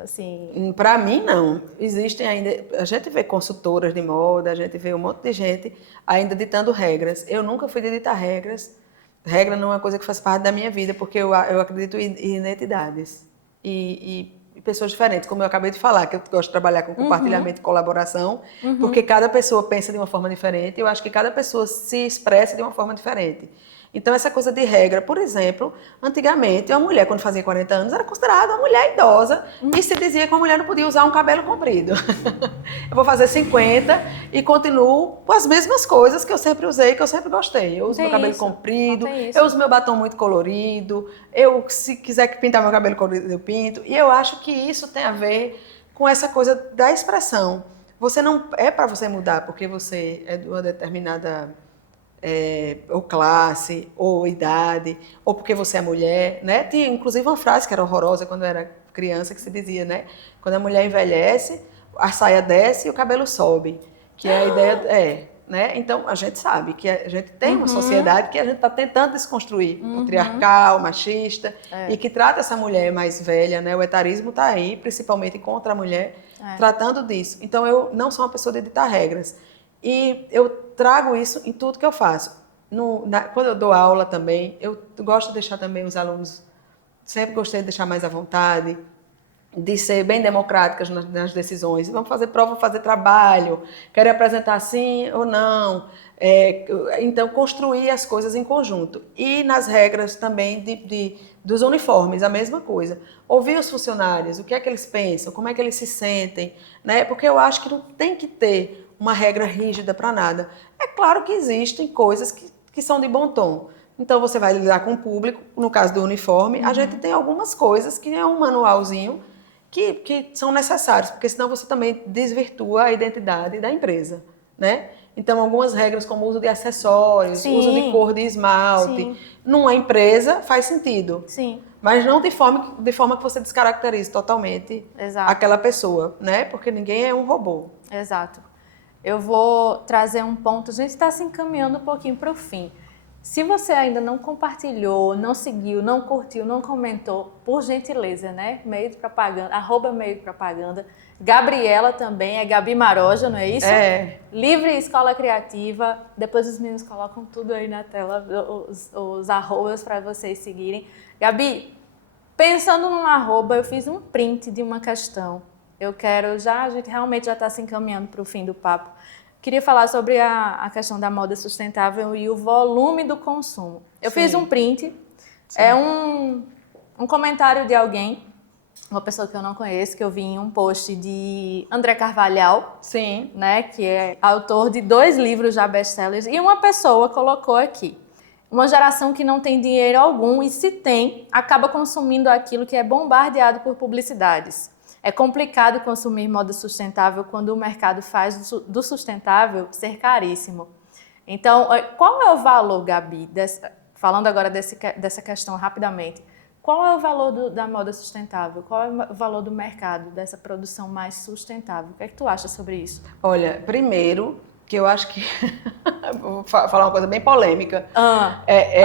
Assim... Para mim, não. Existem ainda... A gente vê consultoras de moda, a gente vê um monte de gente ainda ditando regras. Eu nunca fui de ditar regras. Regra não é uma coisa que faz parte da minha vida, porque eu acredito em identidades. E pessoas diferentes, como eu acabei de falar, que eu gosto de trabalhar com compartilhamento e colaboração, porque cada pessoa pensa de uma forma diferente, e eu acho que cada pessoa se expressa de uma forma diferente. Então, essa coisa de regra, por exemplo, antigamente, uma mulher, quando fazia 40 anos, era considerada uma mulher idosa e se dizia que uma mulher não podia usar um cabelo comprido. Eu vou fazer 50 e continuo com as mesmas coisas que eu sempre usei, que eu sempre gostei. Eu uso meu cabelo comprido, eu uso meu batom muito colorido, se quiser pintar meu cabelo colorido, eu pinto. E eu acho que isso tem a ver com essa coisa da expressão. Você não é para você mudar porque você é de uma determinada... ou classe, ou idade, ou porque você é mulher, né? Tinha inclusive uma frase que era horrorosa quando eu era criança, que se dizia, né? Quando a mulher envelhece, a saia desce e o cabelo sobe. Que é a ideia, né? Então, a gente sabe que a gente tem uma sociedade que a gente está tentando desconstruir, patriarcal, machista, e que trata essa mulher mais velha, né? O etarismo está aí, principalmente contra a mulher, tratando disso. Então, eu não sou uma pessoa de ditar regras. E eu trago isso em tudo que eu faço. Quando eu dou aula também, eu gosto de deixar também os alunos, sempre gostei de deixar mais à vontade, de ser bem democráticas nas decisões. Vamos fazer prova, vamos fazer trabalho, querem apresentar sim ou não. Então, construir as coisas em conjunto. E nas regras também dos uniformes, a mesma coisa. Ouvir os funcionários, o que é que eles pensam, como é que eles se sentem, né? Porque eu acho que não tem que ter uma regra rígida para nada. É claro que existem coisas que são de bom tom. Então, você vai lidar com o público, no caso do uniforme, a gente tem algumas coisas que é um manualzinho que são necessários, porque senão você também desvirtua a identidade da empresa, né? Então, algumas regras como o uso de acessórios, uso de cor de esmalte, numa empresa faz sentido. Sim. Mas não de forma que você descaracterize totalmente aquela pessoa, né? Porque ninguém é um robô. Exato. Eu vou trazer um ponto, a gente está se encaminhando um pouquinho para o fim, Se você ainda não compartilhou, não seguiu, não curtiu, não comentou, por gentileza, né? Meio de propaganda, @meio de propaganda. Gabriela também, é Gabi Maroja, não é isso? É. Livre Escola Criativa. Depois os meninos colocam tudo aí na tela, os arrobas para vocês seguirem. Gabi, pensando num arroba, eu fiz um print de uma questão. A gente realmente já está se encaminhando para o fim do papo. Queria falar sobre a questão da moda sustentável e o volume do consumo. Eu fiz um print, é um comentário de alguém, uma pessoa que eu não conheço, que eu vi em um post de André Carvalhal, Sim. né, que é autor de 2 livros já best-sellers, e uma pessoa colocou aqui: uma geração que não tem dinheiro algum e, se tem, acaba consumindo aquilo que é bombardeado por publicidades. É complicado consumir moda sustentável quando o mercado faz do sustentável ser caríssimo. Então, qual é o valor, Gabi, falando agora dessa questão rapidamente, qual é o valor da moda sustentável? Qual é o valor do mercado, dessa produção mais sustentável? O que é que tu acha sobre isso? Olha, primeiro, que eu acho que... Vou falar uma coisa bem polêmica.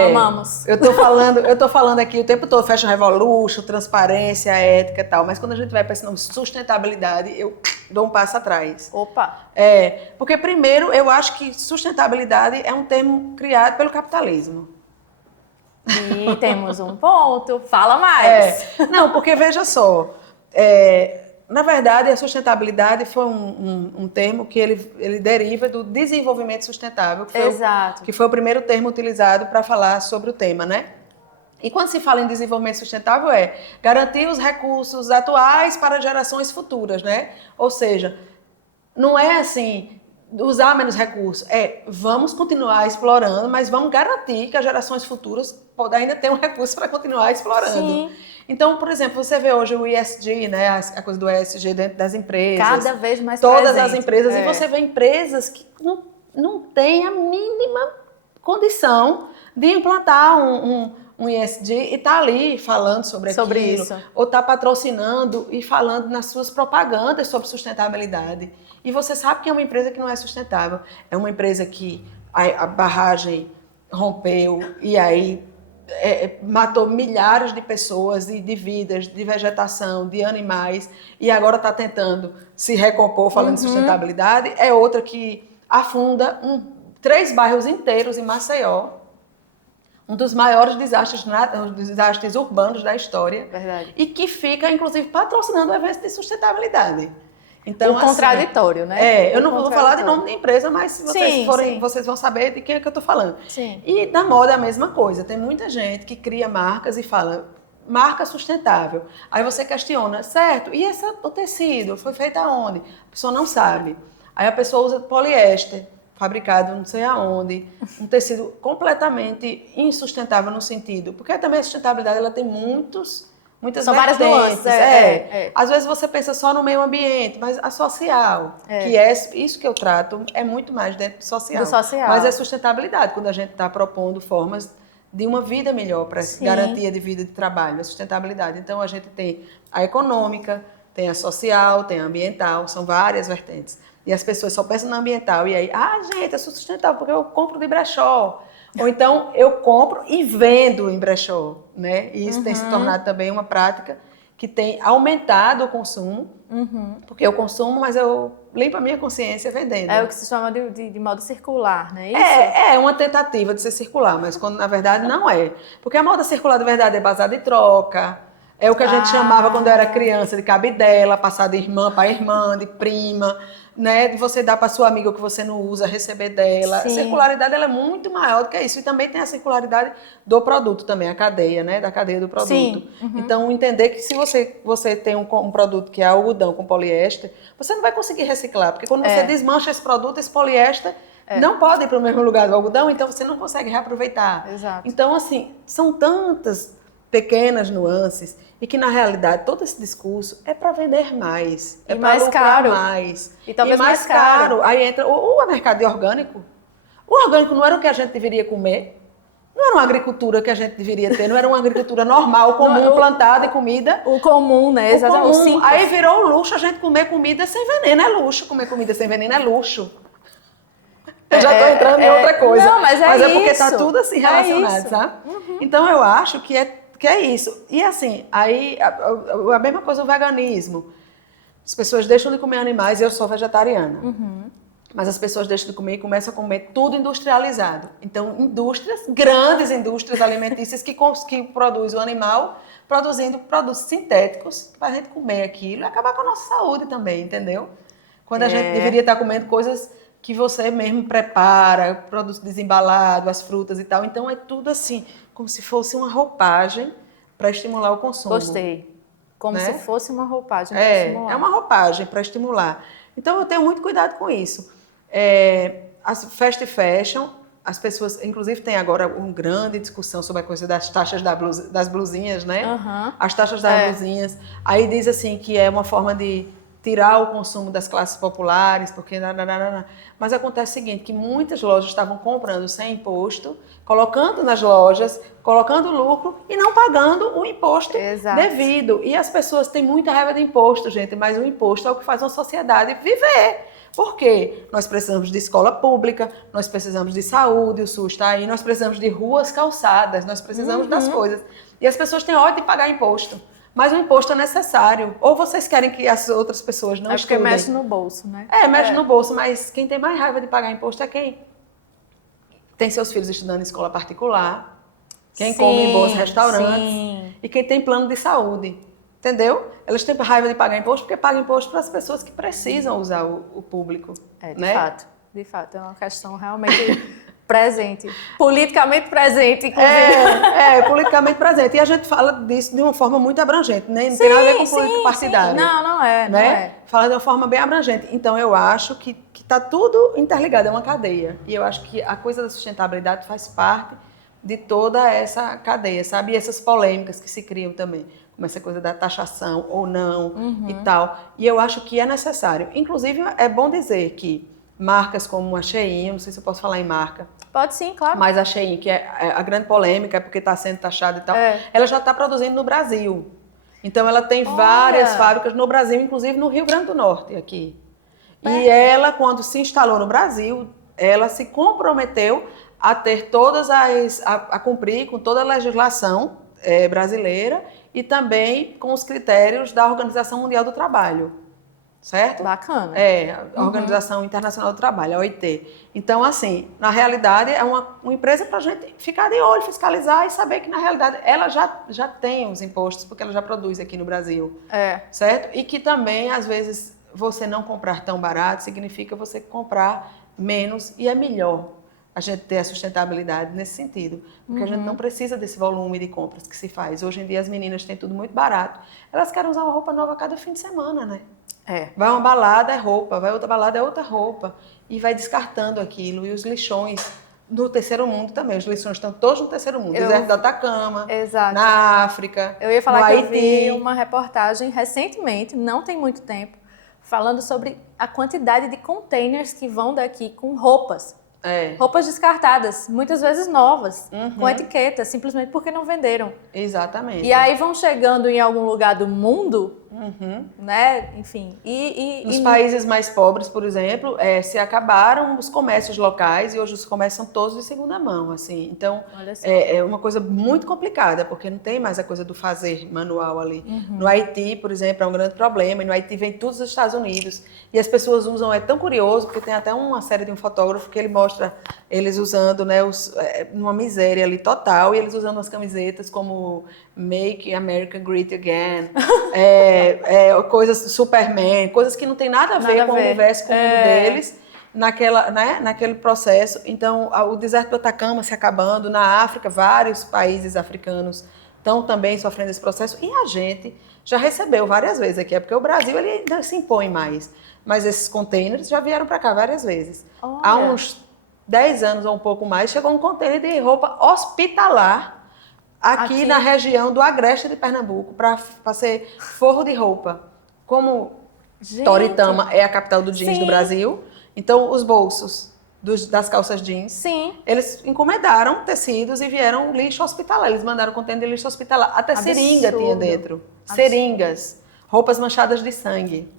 Amamos. Eu tô falando aqui o tempo todo, Fashion Revolution, transparência, ética e tal, mas quando a gente vai pensando em sustentabilidade, eu dou um passo atrás. Opa! Porque primeiro, eu acho que sustentabilidade é um termo criado pelo capitalismo. E temos um ponto. Fala mais! Não, porque veja só, na verdade, a sustentabilidade foi um termo que ele deriva do desenvolvimento sustentável, que foi o primeiro termo utilizado para falar sobre o tema, né? E quando se fala em desenvolvimento sustentável garantir os recursos atuais para gerações futuras, né? Ou seja, não é assim, usar menos recursos, vamos continuar explorando, mas vamos garantir que as gerações futuras podem ainda ter um recurso para continuar explorando. Sim. Então, por exemplo, você vê hoje o ESG, né, a coisa do ESG dentro das empresas. Cada vez mais todas presente. as empresas. E você vê empresas que não têm a mínima condição de implantar um ESG e tá ali falando sobre aquilo. Isso. Ou tá patrocinando e falando nas suas propagandas sobre sustentabilidade. E você sabe que é uma empresa que não é sustentável. É uma empresa que a barragem rompeu e aí matou milhares de pessoas, de vidas, de vegetação, de animais, e agora está tentando se recompor falando de sustentabilidade. É outra que afunda 3 bairros inteiros em Maceió, um dos maiores desastres urbanos da história. Verdade. E que fica, inclusive, patrocinando eventos de sustentabilidade. Então, o contraditório, né? Eu não vou falar de nome da empresa, mas se vocês forem, vocês vão saber de quem é que eu estou falando. Sim. E na moda é a mesma coisa. Tem muita gente que cria marcas e fala, marca sustentável. Aí você questiona, certo, e o tecido foi feito aonde? A pessoa não sabe. Aí a pessoa usa poliéster, fabricado não sei aonde, um tecido completamente insustentável no sentido, porque também a sustentabilidade ela tem muitas São várias nuances. Às vezes você pensa só no meio ambiente, mas a social, que é isso que eu trato, é muito mais dentro do social. Mas é sustentabilidade, quando a gente está propondo formas de uma vida melhor, para garantia de vida de trabalho, é sustentabilidade. Então a gente tem a econômica, tem a social, tem a ambiental, são várias vertentes. E as pessoas só pensam na ambiental, e aí, gente, é sustentável porque eu compro de brechó. Ou então eu compro e vendo em brechó, né? E isso tem se tornado também uma prática que tem aumentado o consumo, porque eu consumo, mas eu limpo a minha consciência vendendo. É o que se chama de moda circular, não é isso? É uma tentativa de ser circular, mas quando na verdade não é. Porque a moda circular de verdade é baseada em troca, é o que a gente chamava quando eu era criança de cabidela, passar de irmã para irmã, de prima, né? De você dar para sua amiga o que você não usa, receber dela. Sim. A circularidade ela é muito maior do que isso. E também tem a circularidade do produto também, a cadeia, né? Da cadeia do produto. Sim. Então, entender que se você tem um produto que é algodão com poliéster, você não vai conseguir reciclar. Porque quando você desmancha esse produto, esse poliéster não pode ir para o mesmo lugar do algodão, então você não consegue reaproveitar. Exato. Então, assim, são tantas pequenas nuances e que, na realidade, todo esse discurso é para vender mais. É para lucrar mais. E talvez mais caro. Aí entra o mercado de orgânico. O orgânico não era o que a gente deveria comer. Não era uma agricultura que a gente deveria ter. Não era uma agricultura normal, comum, plantada e comida. O comum, né? Exatamente. O comum. Aí virou luxo a gente comer comida sem veneno. É luxo. Comer comida sem veneno é luxo. Eu já estou entrando em outra coisa. Não, mas é porque isso. está tudo assim relacionado, sabe? Então eu acho que é isso. E assim, aí a mesma coisa o veganismo. As pessoas deixam de comer animais, eu sou vegetariana. Mas as pessoas deixam de comer e começam a comer tudo industrializado. Então, grandes indústrias alimentícias que produzem o animal, produzindo produtos sintéticos para a gente comer aquilo e acabar com a nossa saúde também, entendeu? Quando a gente deveria estar comendo coisas que você mesmo prepara, produto desembalado, as frutas e tal. Então, é tudo assim, como se fosse uma roupagem para estimular o consumo. Gostei. Como né? se fosse uma roupagem para estimular. É uma roupagem para estimular. Então, eu tenho muito cuidado com isso. As fast fashion, as pessoas, inclusive tem agora uma grande discussão sobre a coisa das taxas das blusinhas, né? As taxas das blusinhas. Aí diz assim que é uma forma de tirar o consumo das classes populares, porque... Mas acontece o seguinte, que muitas lojas estavam comprando sem imposto, colocando nas lojas, colocando lucro e não pagando o imposto devido. E as pessoas têm muita raiva de imposto, gente, mas o imposto é o que faz uma sociedade viver. Por quê? Nós precisamos de escola pública, nós precisamos de saúde, o SUS está aí, nós precisamos de ruas calçadas, nós precisamos das coisas. E as pessoas têm ódio de pagar imposto. Mas o imposto é necessário. Ou vocês querem que as outras pessoas não estudem? Porque mexe no bolso, né? Mexe no bolso, mas quem tem mais raiva de pagar imposto é quem tem seus filhos estudando em escola particular, quem come em bons restaurantes e quem tem plano de saúde. Entendeu? Elas têm raiva de pagar imposto porque pagam imposto para as pessoas que precisam usar o público. De fato, é uma questão realmente presente. Politicamente presente, inclusive. Politicamente presente. E a gente fala disso de uma forma muito abrangente, né? Não tem nada a ver com política partidária. Não é. Né? Não é. Fala de uma forma bem abrangente. Então, eu acho que está tudo interligado, é uma cadeia. E eu acho que a coisa da sustentabilidade faz parte de toda essa cadeia, sabe? E essas polêmicas que se criam também. Como essa coisa da taxação ou não e tal. E eu acho que é necessário. Inclusive, é bom dizer que marcas como a Shein, não sei se eu posso falar em marca. Pode sim, claro. Mas a Shein, que é a grande polêmica, é porque está sendo taxada e tal, ela já está produzindo no Brasil. Então, ela tem várias fábricas no Brasil, inclusive no Rio Grande do Norte, aqui. E ela, quando se instalou no Brasil, ela se comprometeu a ter a cumprir com toda a legislação brasileira e também com os critérios da Organização Mundial do Trabalho, certo? Bacana. A Organização Internacional do Trabalho, a OIT. Então, assim, na realidade, é uma empresa para a gente ficar de olho, fiscalizar e saber que, na realidade, ela já tem os impostos, porque ela já produz aqui no Brasil, certo? E que também, às vezes, você não comprar tão barato significa você comprar menos e é melhor a gente ter a sustentabilidade nesse sentido. Porque a gente não precisa desse volume de compras que se faz. Hoje em dia as meninas têm tudo muito barato. Elas querem usar uma roupa nova a cada fim de semana, né? Vai uma balada, é roupa. Vai outra balada, é outra roupa. E vai descartando aquilo. E os lixões do terceiro mundo também. Os lixões estão todos no terceiro mundo. Deserto do Atacama, na África, eu ia falar no que Haiti. Eu vi uma reportagem recentemente, não tem muito tempo, falando sobre a quantidade de containers que vão daqui com roupas. Roupas descartadas, muitas vezes novas, com etiqueta, simplesmente porque não venderam. Exatamente. E aí vão chegando em algum lugar do mundo, né? Enfim. Nos países mais pobres, por exemplo, se acabaram os comércios locais e hoje os comércios são todos de segunda mão, assim. Então, é uma coisa muito complicada, porque não tem mais a coisa do fazer manual ali. No Haiti, por exemplo, é um grande problema. E no Haiti vem tudo dos Estados Unidos. E as pessoas usam, é tão curioso, porque tem até uma série de um fotógrafo que ele mostra eles usando, né, numa miséria ali total, e eles usando as camisetas como Make America Great Again, coisas Superman, coisas que não tem nada a ver com o universo, com o mundo deles, naquele processo. Então, o deserto do Atacama se acabando, na África, vários países africanos estão também sofrendo esse processo, e a gente já recebeu várias vezes aqui, porque o Brasil ele ainda se impõe mais, mas esses containers já vieram para cá várias vezes. Há uns 10 anos ou um pouco mais, chegou um container de roupa hospitalar aqui na região do Agreste de Pernambuco, para ser forro de roupa. Como Toritama é a capital do jeans do Brasil, então os bolsos das calças jeans, eles encomendaram tecidos e vieram lixo hospitalar. Eles mandaram container de lixo hospitalar. Até seringa tinha dentro. Seringas, roupas manchadas de sangue.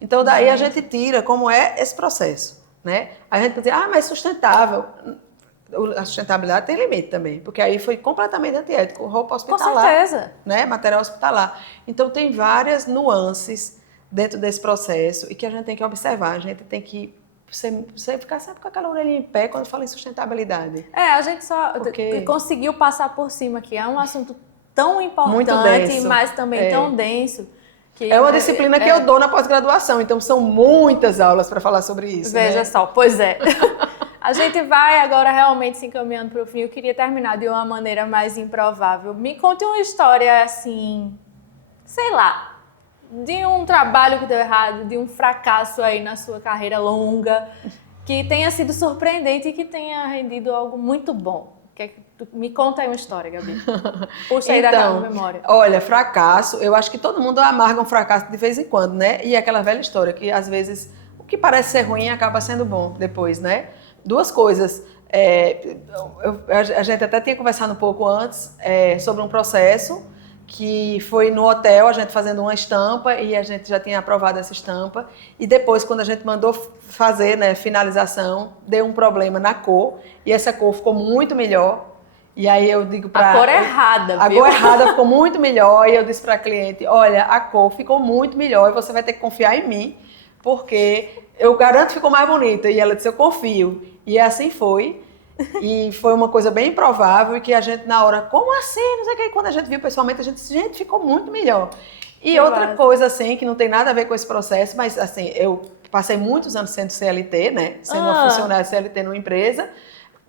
Então daí a gente tira como é esse processo. né? A gente pode dizer, mas sustentável. A sustentabilidade tem limite também, porque aí foi completamente antiético, roupa hospitalar. Com certeza. Né? Material hospitalar. Então, tem várias nuances dentro desse processo e que a gente tem que observar. A gente tem que você ficar sempre com aquela orelhinha em pé quando fala em sustentabilidade. A gente só conseguiu passar por cima aqui. É um assunto tão importante, mas também tão denso. Que é uma disciplina que eu dou na pós-graduação, então são muitas aulas para falar sobre isso. Veja só, pois é. A gente vai agora realmente se encaminhando para o fim. Eu queria terminar de uma maneira mais improvável. Me conte uma história assim, sei lá, de um trabalho que deu errado, de um fracasso aí na sua carreira longa, que tenha sido surpreendente e que tenha rendido algo muito bom. Me conta aí uma história, Gabi. Puxa aí da memória. Olha, fracasso, eu acho que todo mundo amarga um fracasso de vez em quando, né? E é aquela velha história que às vezes o que parece ser ruim acaba sendo bom depois, né? Duas coisas. A gente até tinha conversado um pouco antes sobre um processo que foi no hotel, a gente fazendo uma estampa e a gente já tinha aprovado essa estampa. E depois, quando a gente mandou fazer, né, finalização, deu um problema na cor e essa cor ficou muito melhor. E aí eu digo para... A cor errada, viu? A cor errada ficou muito melhor e eu disse para a cliente, olha, a cor ficou muito melhor e você vai ter que confiar em mim, porque eu garanto que ficou mais bonita. E ela disse, eu confio. E assim foi. E foi uma coisa bem improvável e que a gente na hora, como assim? Não sei o que. Quando a gente viu pessoalmente, a gente disse, gente, ficou muito melhor. E que outra coisa, assim, que não tem nada a ver com esse processo, mas assim, eu passei muitos anos sendo CLT, né? Sendo uma funcionária CLT numa empresa,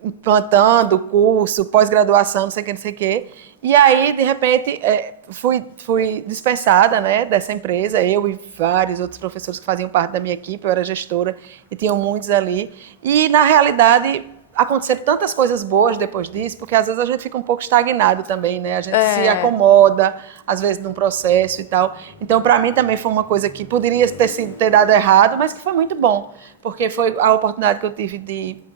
implantando curso, pós-graduação, não sei o que. E aí, de repente, fui dispensada, né, dessa empresa, eu e vários outros professores que faziam parte da minha equipe, eu era gestora e tinham muitos ali. E, na realidade, aconteceram tantas coisas boas depois disso, porque às vezes a gente fica um pouco estagnado também, né? A gente se acomoda, às vezes, num processo e tal. Então, para mim, também foi uma coisa que poderia ter dado errado, mas que foi muito bom, porque foi a oportunidade que eu tive de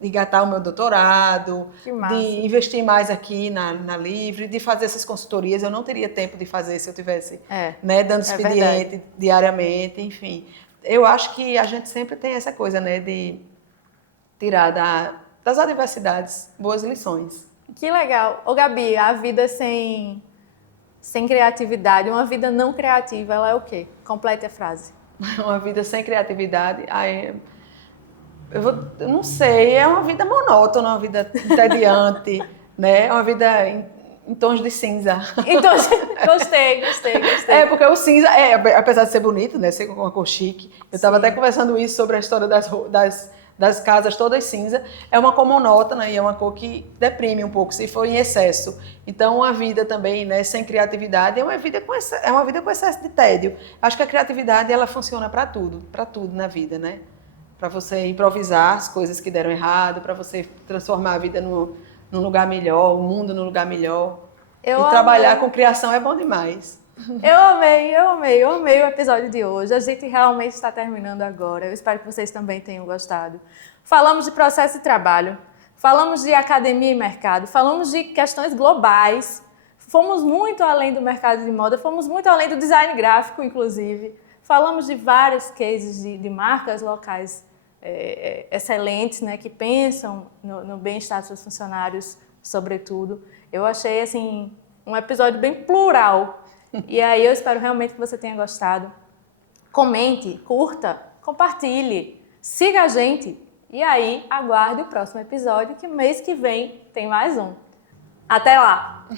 engatar o meu doutorado, de investir mais aqui na Livre, de fazer essas consultorias. Eu não teria tempo de fazer se eu tivesse né, dando expediente diariamente, enfim. Eu acho que a gente sempre tem essa coisa, né, de tirar das adversidades boas lições. Que legal. Ô, Gabi, a vida sem criatividade, uma vida não criativa, ela é o quê? Complete a frase. Uma vida sem criatividade... Eu não sei, é uma vida monótona, uma vida entediante, né? É uma vida em tons de cinza. Então, gostei. Porque o cinza, apesar de ser bonito, né? Ser uma cor chique, eu estava até conversando isso sobre a história das casas todas cinza, é uma cor monótona e é uma cor que deprime um pouco, se for em excesso. Então, uma vida também, né, sem criatividade é uma vida com excesso de tédio. Acho que a criatividade, ela funciona para tudo na vida, né? Para você improvisar as coisas que deram errado, para você transformar a vida num lugar melhor, o mundo num lugar melhor. Trabalhar com criação é bom demais. Eu amei o episódio de hoje. A gente realmente está terminando agora. Eu espero que vocês também tenham gostado. Falamos de processo de trabalho, falamos de academia e mercado, falamos de questões globais, fomos muito além do mercado de moda, fomos muito além do design gráfico, inclusive. Falamos de vários cases de marcas locais excelentes, né, que pensam no bem-estar dos seus funcionários, sobretudo. Eu achei assim um episódio bem plural. E aí eu espero realmente que você tenha gostado. Comente, curta, compartilhe, siga a gente. E aí aguarde o próximo episódio, que mês que vem tem mais um. Até lá!